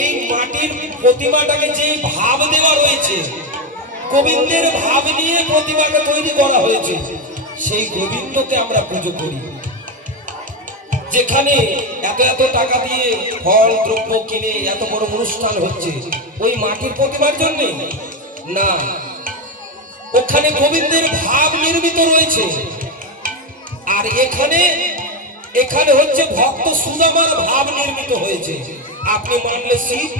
এই মাটির প্রতিমাটাকে যে ভাব দেওয়া রয়েছে, গোবিন্দের ভাব নিয়ে প্রতিমাটা তৈরি করা হয়েছে, সেই গোবিন্দকে আমরা পুজো করি। যেখানে এত এত টাকা দিয়ে ফল দ্রব্য কিনে এত বড় অনুষ্ঠান হচ্ছে, ওই মাটির প্রতিমার জন্য না, ওখানে গোবিন্দের ভাব নির্মিত রয়েছে। আর এখানে এখানে হচ্ছে ভক্ত সুদামার ভাব নির্মিত হয়েছে। আপনি মানলে শিব,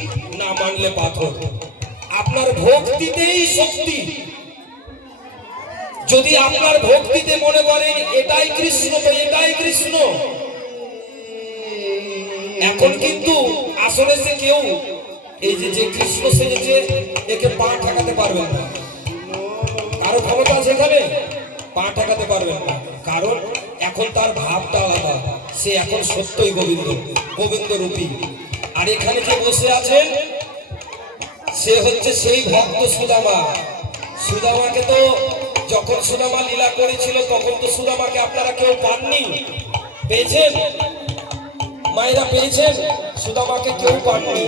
না মানলে পাথর। আপনার ভক্তিতেই শক্তি। যদি আপনার ভক্তিতে মনে করেন এটাই কৃষ্ণ, তো এটাই কৃষ্ণ। এখন কিন্তু আসলে সে কেউ এই যে কৃষ্ণ সেজেছে, একে পা ঠেকাতে পারবেন না। কারো ক্ষমতা আছে এখানে? পা ঠেকাতে পারবেন না, কারণ এখন তার ভাবটা আলাদা। সে এখন সত্যই গোবিন্দ, গোবিন্দ রূপী। আর এখানে যে বসে আছেন সে হচ্ছে সেই ভক্ত সুদামা। সুদামাকে তো যখন সুদামা লীলা করেছিল তখন তো সুদামাকে আপনারা কেউ পাননি। পেয়েছেন? মায়েরা পেয়েছেন? সুদামাকে কেউ পাননি।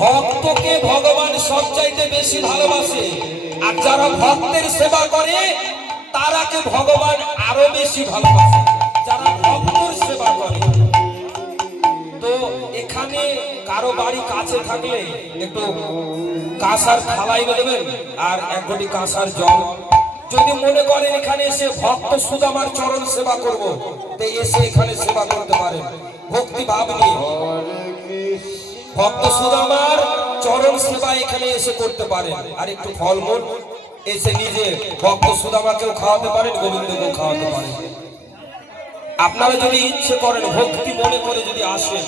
ভক্তকে ভগবান সবচাইতে বেশি ভালোবাসে, আর যারা ভক্তের সেবা করে তারাকে ভগবান আরো বেশি ভালোবাসে, যারা ভক্তের সেবা করে। তো এখানে কারো বাড়ি কাছে থাকলে একটু কাঁসার থালাই দেবেন আর এক ঘটি কাঁসার জল। যদি মনে করেন এখানে এসে ভক্ত সুদামার চরণ সেবা করব, তো এসে এখানে সেবা করতে পারেন ভক্তি ভাব নিয়ে। ভক্ত সুদামার চরণ সেবা এখানে এসে করতে পারেন। আর একটু ফলমূল এসে নিজে ভক্ত সুদামাকেও খাওয়াতে পারেন, গোবিন্দকেও খাওয়াতে পারেন। আপনারা যদি ইচ্ছে করেন, ভক্তি মনে করে যদি আসেন,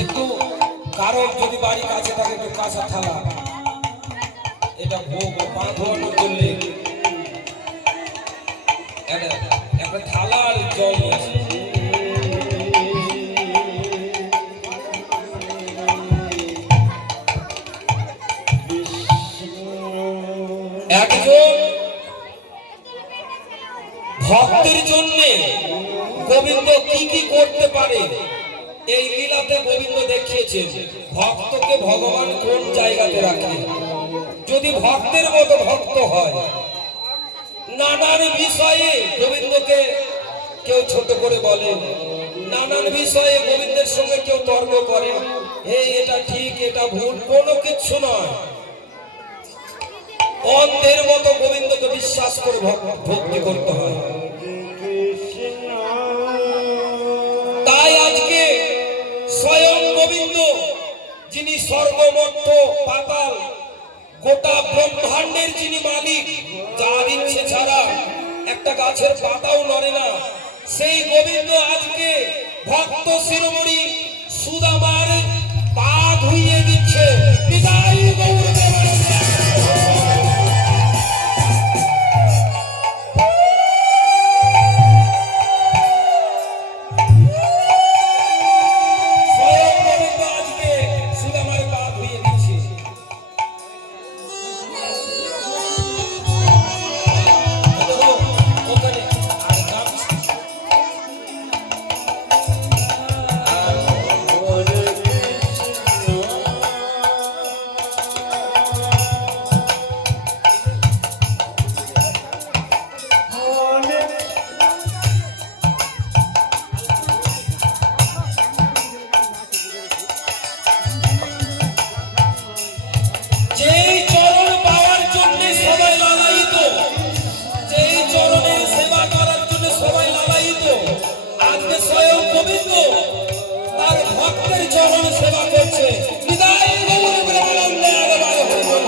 একটু কারো যদি বাড়ি কাছে থাকে একটু কাঁচা থালা, এটা ভোগ পা ধোয়ানোর জন্য একটা থালা আর জল নিয়ে আসে। একজন ভক্তের জন্য গোবিন্দ কি কি করতে পারে এই লীলাতে গোবিন্দ দেখিয়েছেন। ভক্তকে ভগবান কোন জায়গাতে রাখে, যদি ভক্তের মতো ভক্ত হয়। নানান বিষয়ে গোবিন্দকে কেউ ছোট করে বলে, নানান বিষয়ে গোবিন্দের সঙ্গে কেউ তর্ক করে, এটা ঠিক এটা ভুল, কোনো কিচ্ছু নয়। অন্ধের মতো গোবিন্দকে বিশ্বাস করে ভক্তি করতে হয়। তাই আজকে স্বয়ং গোবিন্দ, যিনি স্বর্গমর্ত্য পাতাল গোটা ব্রহ্মাণ্ডের যিনি মালিক, যার ইচ্ছে ছাড়া একটা গাছের পাতাও নড়ে না, সেই গোবিন্দ আজকে ভক্ত শিরোমণি সুদামার পা ধুইয়ে দিচ্ছে। বিদায় গৌরদেবের স্বয়ং গোবিন্দ আজকে সুদামার পা ধুইয়ে দিচ্ছে। ওখানে আর গান যেই চরণ পাওয়ার জন্য সবাই লালায়িত, যেই চরণের সেবা করার জন্য সবাই লালায়িত, আজকে স্বয়ং গোবিন্দ তার ভক্তের চরণ সেবা করছে। বিদায় গৌর প্রেমানন্দে একবার হরি বল।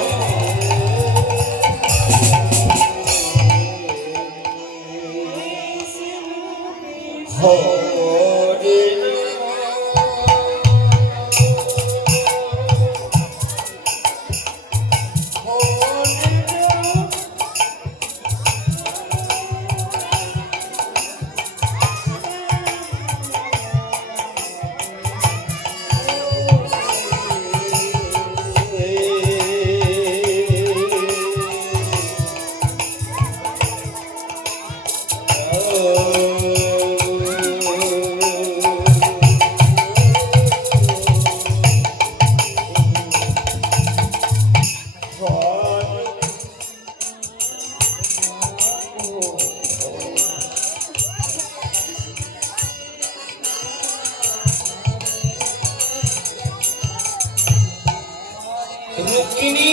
রুক্মিণী,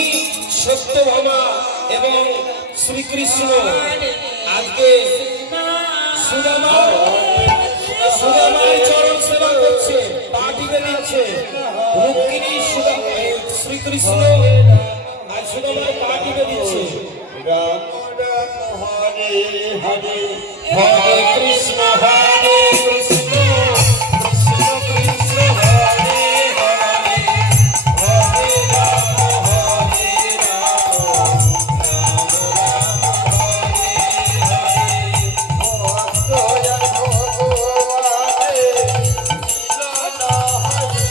সত্যভামা এবং শ্রীকৃষ্ণ আজকে সুদামার চরণ সেবা করছে, পা টিপে দিচ্ছে। রুক্মিণী শ্রীকৃষ্ণ আর সুদামার পা টিপে দিচ্ছে। রাম রাম হরে হরে হরে কৃষ্ণ হরে কৃষ্ণ কৃষ্ণ কৃষ্ণ হরে হরে, হরে রাম হরে রাম, রাম রাম হরে হরে। ভক্তয়া ভগবানে মিলন হরি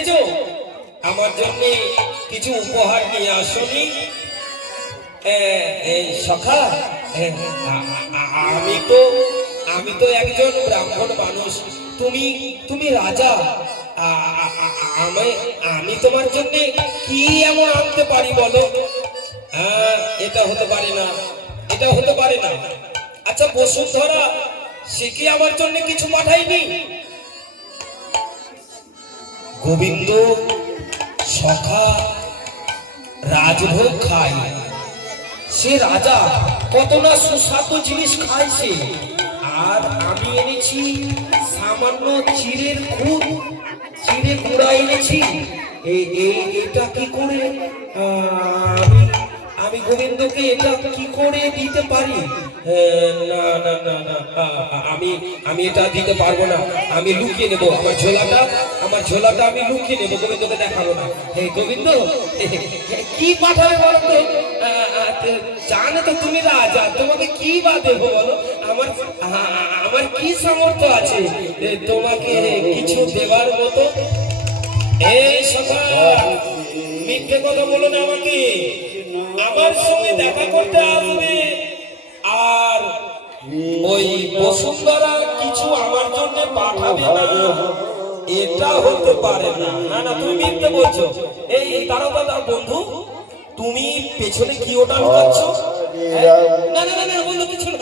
এসেছো আমার জন্য কিছু উপহার নিয়ে আসনি? এই সখা, আমি তো একজন ব্রাহ্মণ মানুষ, তুমি তুমি রাজা। আমি তোমার জন্য কি এমন আনতে পারি বলো? এটা হতে পারে না, এটা হতে পারে না। আচ্ছা বসুন্ধরা, সে কি আমার জন্য কিছু পাঠায়নি? গোবিন্দ সখা রাজভোগ খায়, সে রাজা, কত না সুস্বাদু জিনিস খায় সে। আর আমি এনেছি সামান্য চিড়ের খুদ, চিড়ে গুঁড়া এনেছি। এটা কি করে আমি গোবিন্দকে এটা কি করে দিতে পারি? না না না না, আমি এটা দিতে পারবো না। আমি লুকিয়ে নেবো আমার ঝোলাটা আমি লুকিয়ে নেবো, গোবিন্দকে দেখাবো না। হে গোবিন্দ, কি পাঠাবে বলো তো? জানে তো তুমি রাজা, তোমাকে কি বা দেবো বলো? আমার কি সামর্থ্য আছে তোমাকে কিছু দেওয়ার মতো? এই সখা, মিথ্যে কথা বলো না আমাকে। আমার সঙ্গে দেখা করতে আসবে আর ওই বসুন্ধরা কিছু আমার জন্য পাঠাবে না, এটা হতে পারে না। না না, তুমি মিথ্যে বলছো। এই তারাও তার বন্ধু, তুমি পেছনে কি ওটা লুকাচ্ছ? না না না না বন্ধু, কিছু না,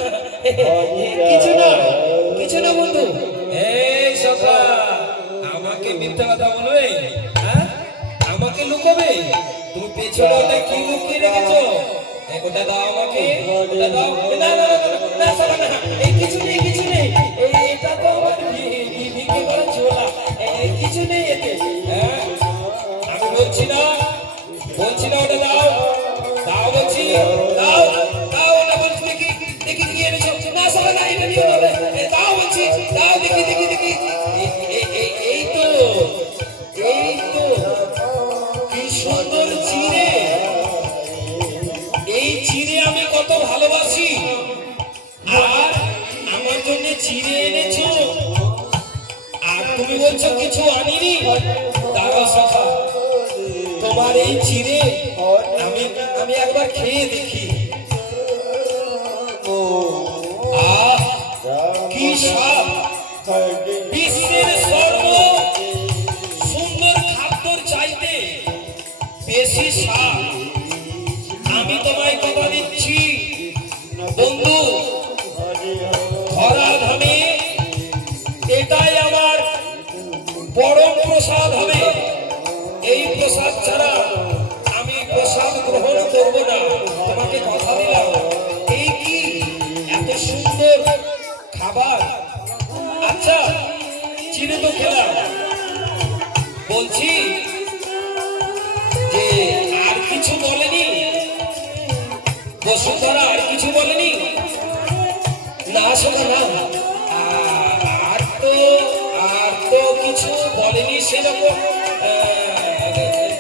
কিছু না, কিছু না বন্ধু। এই সখা, আমাকে মিথ্যে কথা বলবে? আমাকে লুকাবে? তুমি পেছনে ওটা কি লুকিয়ে রেখেছো? ওটা দাও আমাকে, ওটা দাও। না না না সখা, না, এই কিছু নেই, কিছু নেই। এটা তো আমার বিক্রি করা ঝোলা, কিছু নেই এতে। আমি বলছি না ওটা দাও, দাও বলছি, দাও দাও, ওটা বলছি। দেখি দেখি কি এনেছো? না সখা, না, এটা নিয়ে হবে। দাও বলছি, দাও, দেখি দেখি দেখি। এই তো কি সুন্দর চিড়ে! এই চিড়ে আমি কত ভালোবাসি, আর আমার জন্য চিড়ে এনেছো, আর তুমি বলছো কিছু আনিনি? দাঁড়াও সখা, তোমার এই চিড়ে আমি একবার খেয়ে দেখি। আহ, কি স্বাদ! বিশ্বের সর্ব সুন্দর খাদ্যর চাইতে বেশি স্বাদ। আমি তোমায় কথা দিচ্ছি বন্ধু, ধরাধামে এটাই আমার পরম প্রসাদ হবে। এই প্রসাদ ছাড়া আমি প্রসাদ গ্রহণ করব না, তোমাকে কথা দিলাম। এই কি এত সুন্দর খাবার! আচ্ছা, চিড়ে তো খেলাম, বলছি যে আর কিছু বলেনি বসুন্ধরা? আর কিছু বলেনি? না শোনা, না, আর তো কিছু বলেনি সেরকম,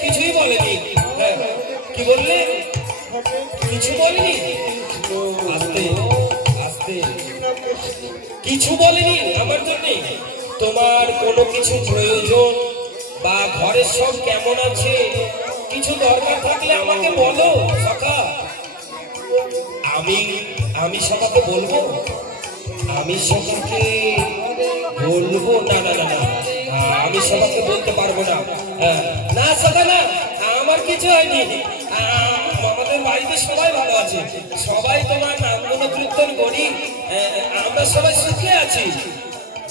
কিছুই বলেনি। কি বললে? কিছু বলেনি? আস্তে আস্তে, কিছু বলেনি আমার জন্য? তোমার কোনো কিছু প্রয়োজন বা ঘরের সব কেমন আছে, কিছু দরকার থাকলে আমাকে বলো সখা। আমি সবাইকে বলবো, আমি সবাইকে বলবো। না না না না, আমি সবাইকে বলতে পারবো না। না সখা, না, আমার কিছু হয়নি। আমাদের বাড়িতে সবাই ভালো আছে, সবাই তোমার নাম গুণ কীর্তন করি, আমরা সবাই সুখে আছি।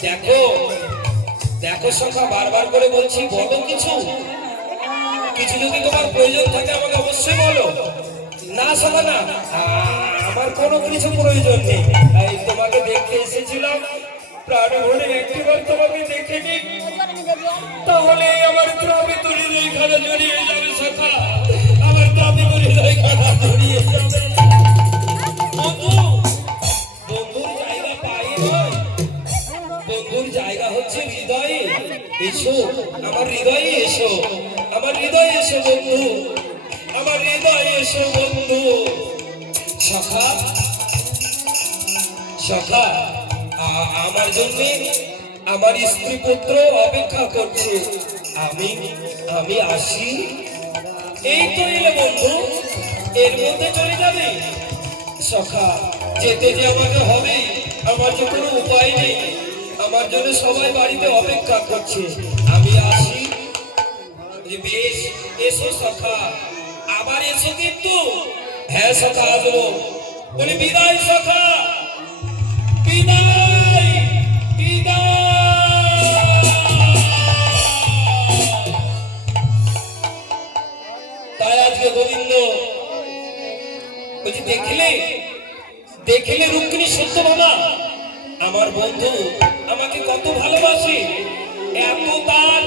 দেখো দেখো সখা, বারবার করে বলছি, বলো কিছু। কিছু যদি তোমার প্রয়োজন থাকে আমাকে অবশ্যই বলো। না সখা, না, আমার কোনো কিছু প্রয়োজন নেই। তোমাকে দেখতে এসেছিলাম, প্রাণ ভরে একটিবার তোমাকে দেখে নি, তাহলে আমার ত্রাবি তরি রেখাটা জড়িয়ে যাবে সখা, আমার ত্রাবি তরি রেখাটা জড়িয়ে যাবে। বন্ধুর জায়গা পাই নয়, বন্ধুর জায়গা হচ্ছে হৃদয়ে। এসো আমার হৃদয়ে, এসো আমার হৃদয়ে, এসো বন্ধু, আমার হৃদয়ে এসো বন্ধু। সখা সখা, আমার জন্য আমার স্ত্রী পুত্র অপেক্ষা করছে, আমি আমি আসি। এই তো এলে বন্ধু, এর মধ্যে চলে যাবে? সখা, যেতে যে আমাকে হবে, আমার যে কোনো উপায় নেই। আমার জন্য সবাই বাড়িতে অপেক্ষা করছে, আমি আসি। বেশ, এসো সখা, আবার এসো কিন্তু। হ্যাঁ সখা, আসবো। বলি বিদায় সখা, বিদায়, বিদায়। তাই আজকে গোবিন্দ বলছি, দেখলে দেখলে রুক্মিণী সত্যভামা, আমার বন্ধু আমাকে কত ভালোবাসে। এত তার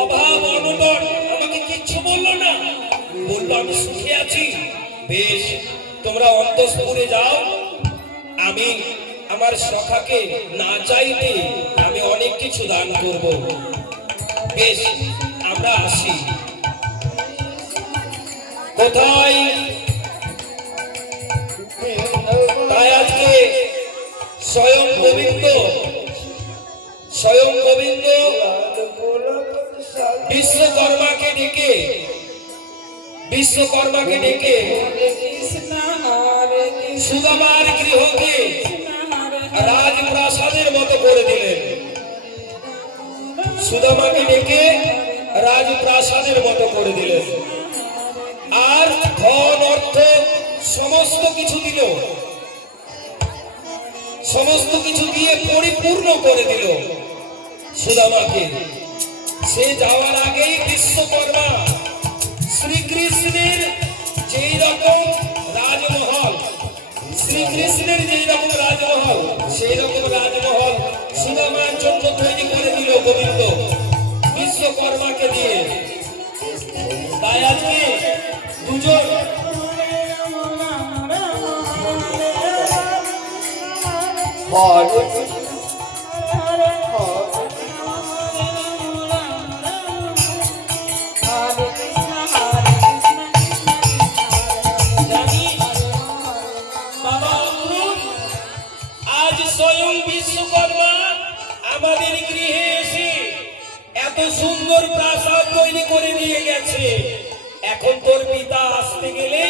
অভাব অনটন, আমাকে কিচ্ছু বললো না, বললো আমি সুখে আছি। বেশ, তোমরা অন্তঃপুরে যাও, আমি আমার সখাকে না চাইতে আমি অনেক কিছু দান করব। বেশ, আমরা আসি। কোথায়? তাই আজকে স্বয়ং গোবিন্দ বিশ্বকর্মাকে ডেকে সুদামার গৃহকে রাজপ্রাসাদের মতো করে দিলেন। সুদামাকে ডেকে রাজপ্রাসাদের মতো করে দিলেন, আর ধন অর্থ সমস্ত কিছু দিল, সমস্ত কিছু দিয়ে পরিপূর্ণ করে দিল সুদামাকে। সে যাওয়ার আগেই বিশ্বকর্মা শ্রীকৃষ্ণের যেই রকম রাজমহল, শ্রীকৃষ্ণের যেই রকম রাজমহল, সেই রকম রাজমহল সুদামার জন্য তৈরি করে দিল গোবিন্দ বিশ্বকর্মাকে দিয়ে। তাই আজকে দুজন হরে কৃষ্ণ আজ স্বয়ং বিশ্বকর্মা আমাদের গৃহে এসে এত সুন্দর প্রাসাদ তৈরি করে দিয়ে গেছে। এখন তোর পিতা আসতে গেলে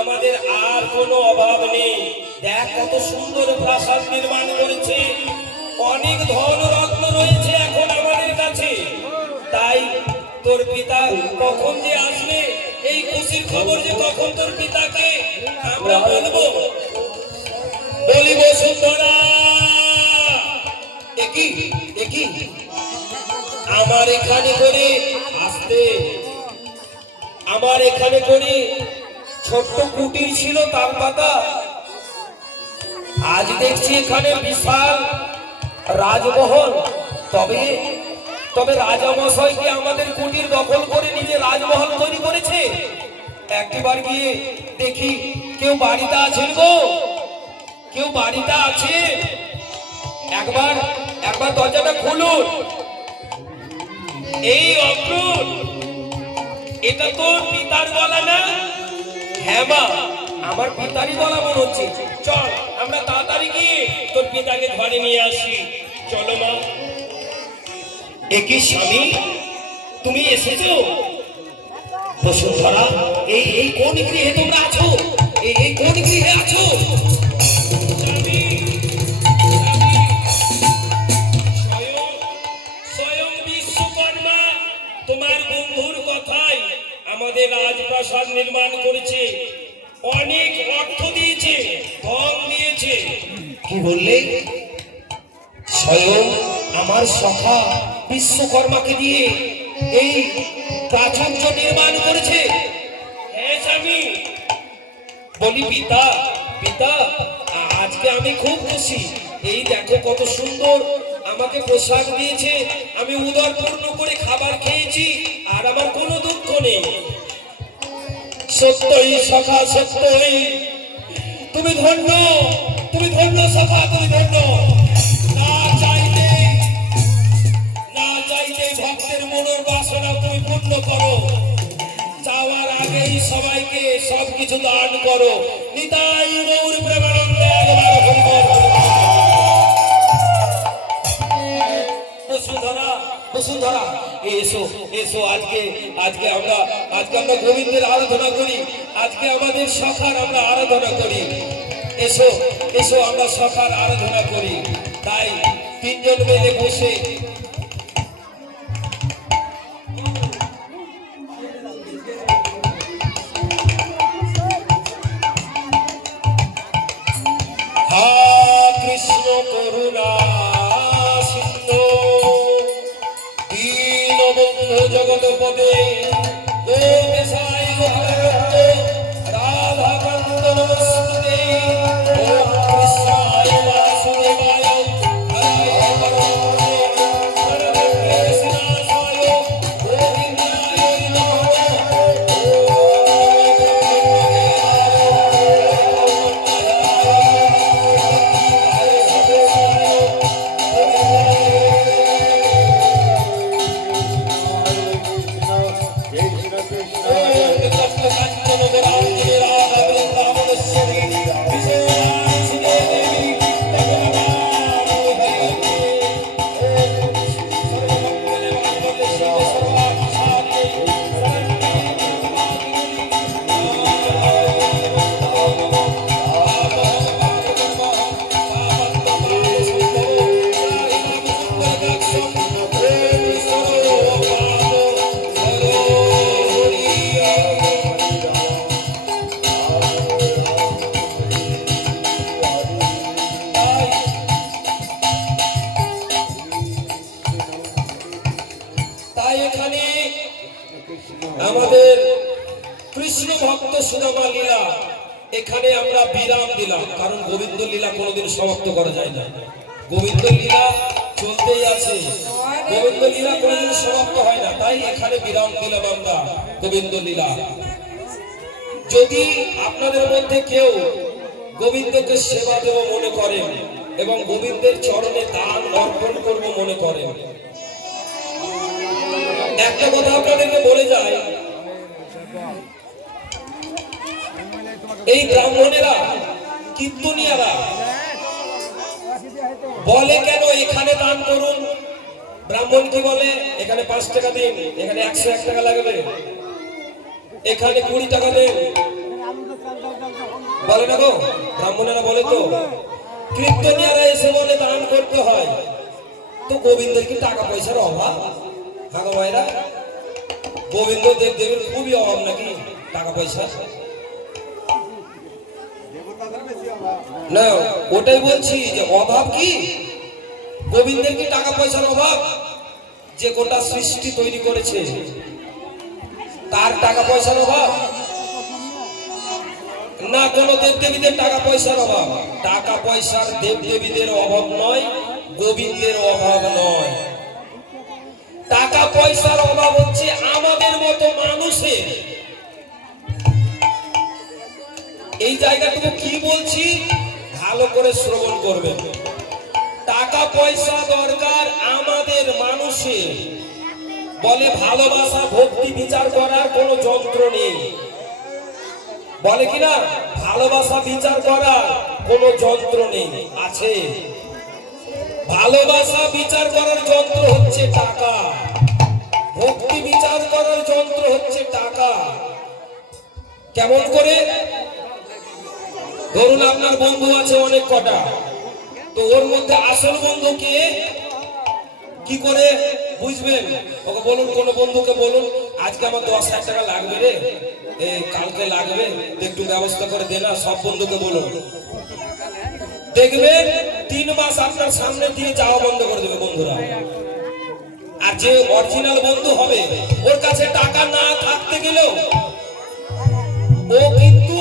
আমাদের আর কোনো অভাব নেই। দেখ কত সুন্দর প্রাসাদ নির্মাণ করেছে, অনেক ধন রত্ন রয়েছে এখন আমাদের কাছে। তাই তোর পিতা কখন যে আসবে, এই খুশির খবর যে কখন তোর পিতাকে আমরা বলবো, বলিব সুন্দরা। একই একই আমার এখানে করে আসতে, আমার এখানে করে ছোট্ট কুটির ছিল তার পাতা, আজ দেখছি এখানে বিশাল রাজমহল। তবে তবে রাজামশাই কি আমাদের কুটির দখল করে নিজে রাজমহল তৈরি করেছে? একবার গিয়ে দেখি, কেউ বাড়িতে আছেন গো? কেউ বাড়িতে আছে? একবার একবার দরজাটা খুলুন। এই অক্রুর, এটা তোর পিতার গলা না? হ্যাঁ মা, আমার পিতারই গলা মনে হচ্ছে। চল আমরা তাড়াতাড়ি গিয়ে তোর পিতাকে ঘরে নিয়ে আসি। চলো মা। একই স্বামী, তুমি এসেছো? বসুন্ধরা, এই এই কোন গৃহে তোমরা আছো? এই কোন গৃহে আছো? স্বামী, স্বয়ং বিশ্বকর্মা তোমার বন্ধুর কথাই আমাদের রাজপ্রাসাদ নির্মাণ করেছে, অনেক অর্থ দিয়েছে, ধন দিয়েছে। কি বললে? স্বয়ং আমার সখা বিশ্বকর্মাকে দিয়ে এই প্রাচুর্য নির্মাণ করেছে? হ্যাঁ স্বামী। বলি পিতা, পিতা আজকে আমি খুব খুশি। এই দেখো কত সুন্দর আমাকে পোশাক দিয়েছে, আমি উদর পূর্ণ করে খাবার খেয়েছি, আর আমার কোনো দুঃখ নেই। সত্যই সখা, সত্যই তুমি ধন্য, তুমি ধন্য সখা, তুমি ধন্য। না চাইতে ভক্তের মনের বাসনা তুমি পূর্ণ করো, চাওয়ার আগেই সবাইকে সবকিছু দান করো। নিতাই গৌর প্রেমানন্দে একবার হরি বল। বসুন্ধরা, বসুন্ধরা, এসো এসো, আজকে আজকে আমরা গোবিন্দের আরাধনা করি, আজকে আমাদের সখার আমরা আরাধনা করি। এসো এসো, আমরা সখার আরাধনা করি। তাই তিনজন মিলে বসে হা কৃষ্ণ করুণা সিন্ধু দীনবন্ধু জগৎপদে গোপেশায় রাধাকান্ত নমস্তুতে। ওম কৃষ্ণায় বাসুদেবায় হরায় কৃষ্ণায় গোবিন্দায় নমঃ। তাই এখানে আমাদের কৃষ্ণ ভক্ত সুদামা লীলা এখানে আমরা বিরাম দিলাম, কারণ গোবিন্দ লীলা কোনোদিন সমাপ্ত করা যায় না। গোবিন্দ লীলা চলতেই আছে, গোবিন্দ লীলা কোনোদিন সমাপ্ত হয় না। তাই এখানে বিরাম দিলাম আমরা গোবিন্দ লীলা। যদি আপনাদের মধ্যে কেউ গোবিন্দকে সেবা দেব মনে করেন এবং গোবিন্দের চরণে দান অর্পণ করব মনে করেন, একটা কথা আপনাদেরকে বলে যায়, এই ব্রাহ্মণেরা কীর্তনিয়ারা বলে কেন এখানে দান করুন? ব্রাহ্মণ কি বলে? এখানে 5 টাকা দিন, এখানে 101 টাকা লাগবে, এখানে 20 টাকা দেন, বলে না গো? ব্রাহ্মণেরা বলে তো। কীর্তনিয়ারা এসে বলে দান করতে হয়। তো গোবিন্দের কি টাকা পয়সার অভাব? হাগো ভাইরা, গোবিন্দ দেবদেবীর খুবই অভাব নাকি টাকা পয়সা? না, ওটাই বলছি যে অভাব কি গোবিন্দের কি টাকা পয়সার অভাব? যে গোটা সৃষ্টি তৈরি করেছে তার টাকা পয়সার অভাব না, কোন দেবদেবীদের টাকা পয়সার অভাব? টাকা পয়সার দেবদেবীদের অভাব নয়, গোবিন্দের অভাব নয়। টাকা পয়সার অভাব হচ্ছে আমাদের মতো মানুষের। এই জায়গাটুকু কি বলছি ভালো করে শ্রবণ করবেন। টাকা পয়সা দরকার আমাদের মানুষের। বলে ভালোবাসা ভক্তি বিচার করার কোনো যন্ত্র নেই, বলে কিনা ভালোবাসা বিচার করার কোনো যন্ত্র নেই। আছে, ভালোবাসা বিচার করার যন্ত্র হচ্ছে টাকা, ভক্তি বিচার করার যন্ত্র হচ্ছে টাকা। কেমন করে? ধরুন আপনার বন্ধু আছে অনেক কটা, তো ওর মধ্যে আসল বন্ধুকে কি করে বুঝবেন? ওকে বলুন, কোন বন্ধুকে বলুন আজকে আমার 10,000 টাকা লাগবে রে, কালকে লাগবে, একটু ব্যবস্থা করে দে না। সব বন্ধুকে বলুন, দেখবেন 3 মাস আপনার সামনে দিয়ে যাওয়া বন্ধ করে দেবে বন্ধুরা। আর যে অরিজিনাল বন্ধু হবে ওর কাছে টাকা না থাকতে গেলেও ও কিন্তু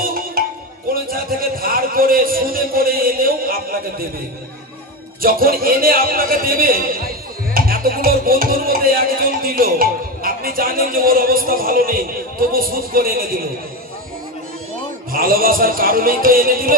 কোন জায়গা থেকে ধার করে সুদে করে এনেও আপনাকে দেবে। যখন এনে আপনাকে দেবে, এতগুলোর বন্ধুর মধ্যে একজন দিল, আপনি জানেন যে ওর অবস্থা ভালো নেই, তবু সুদ করে এনে দিল। ভালোবাসার কারণেই তো এনে দিল।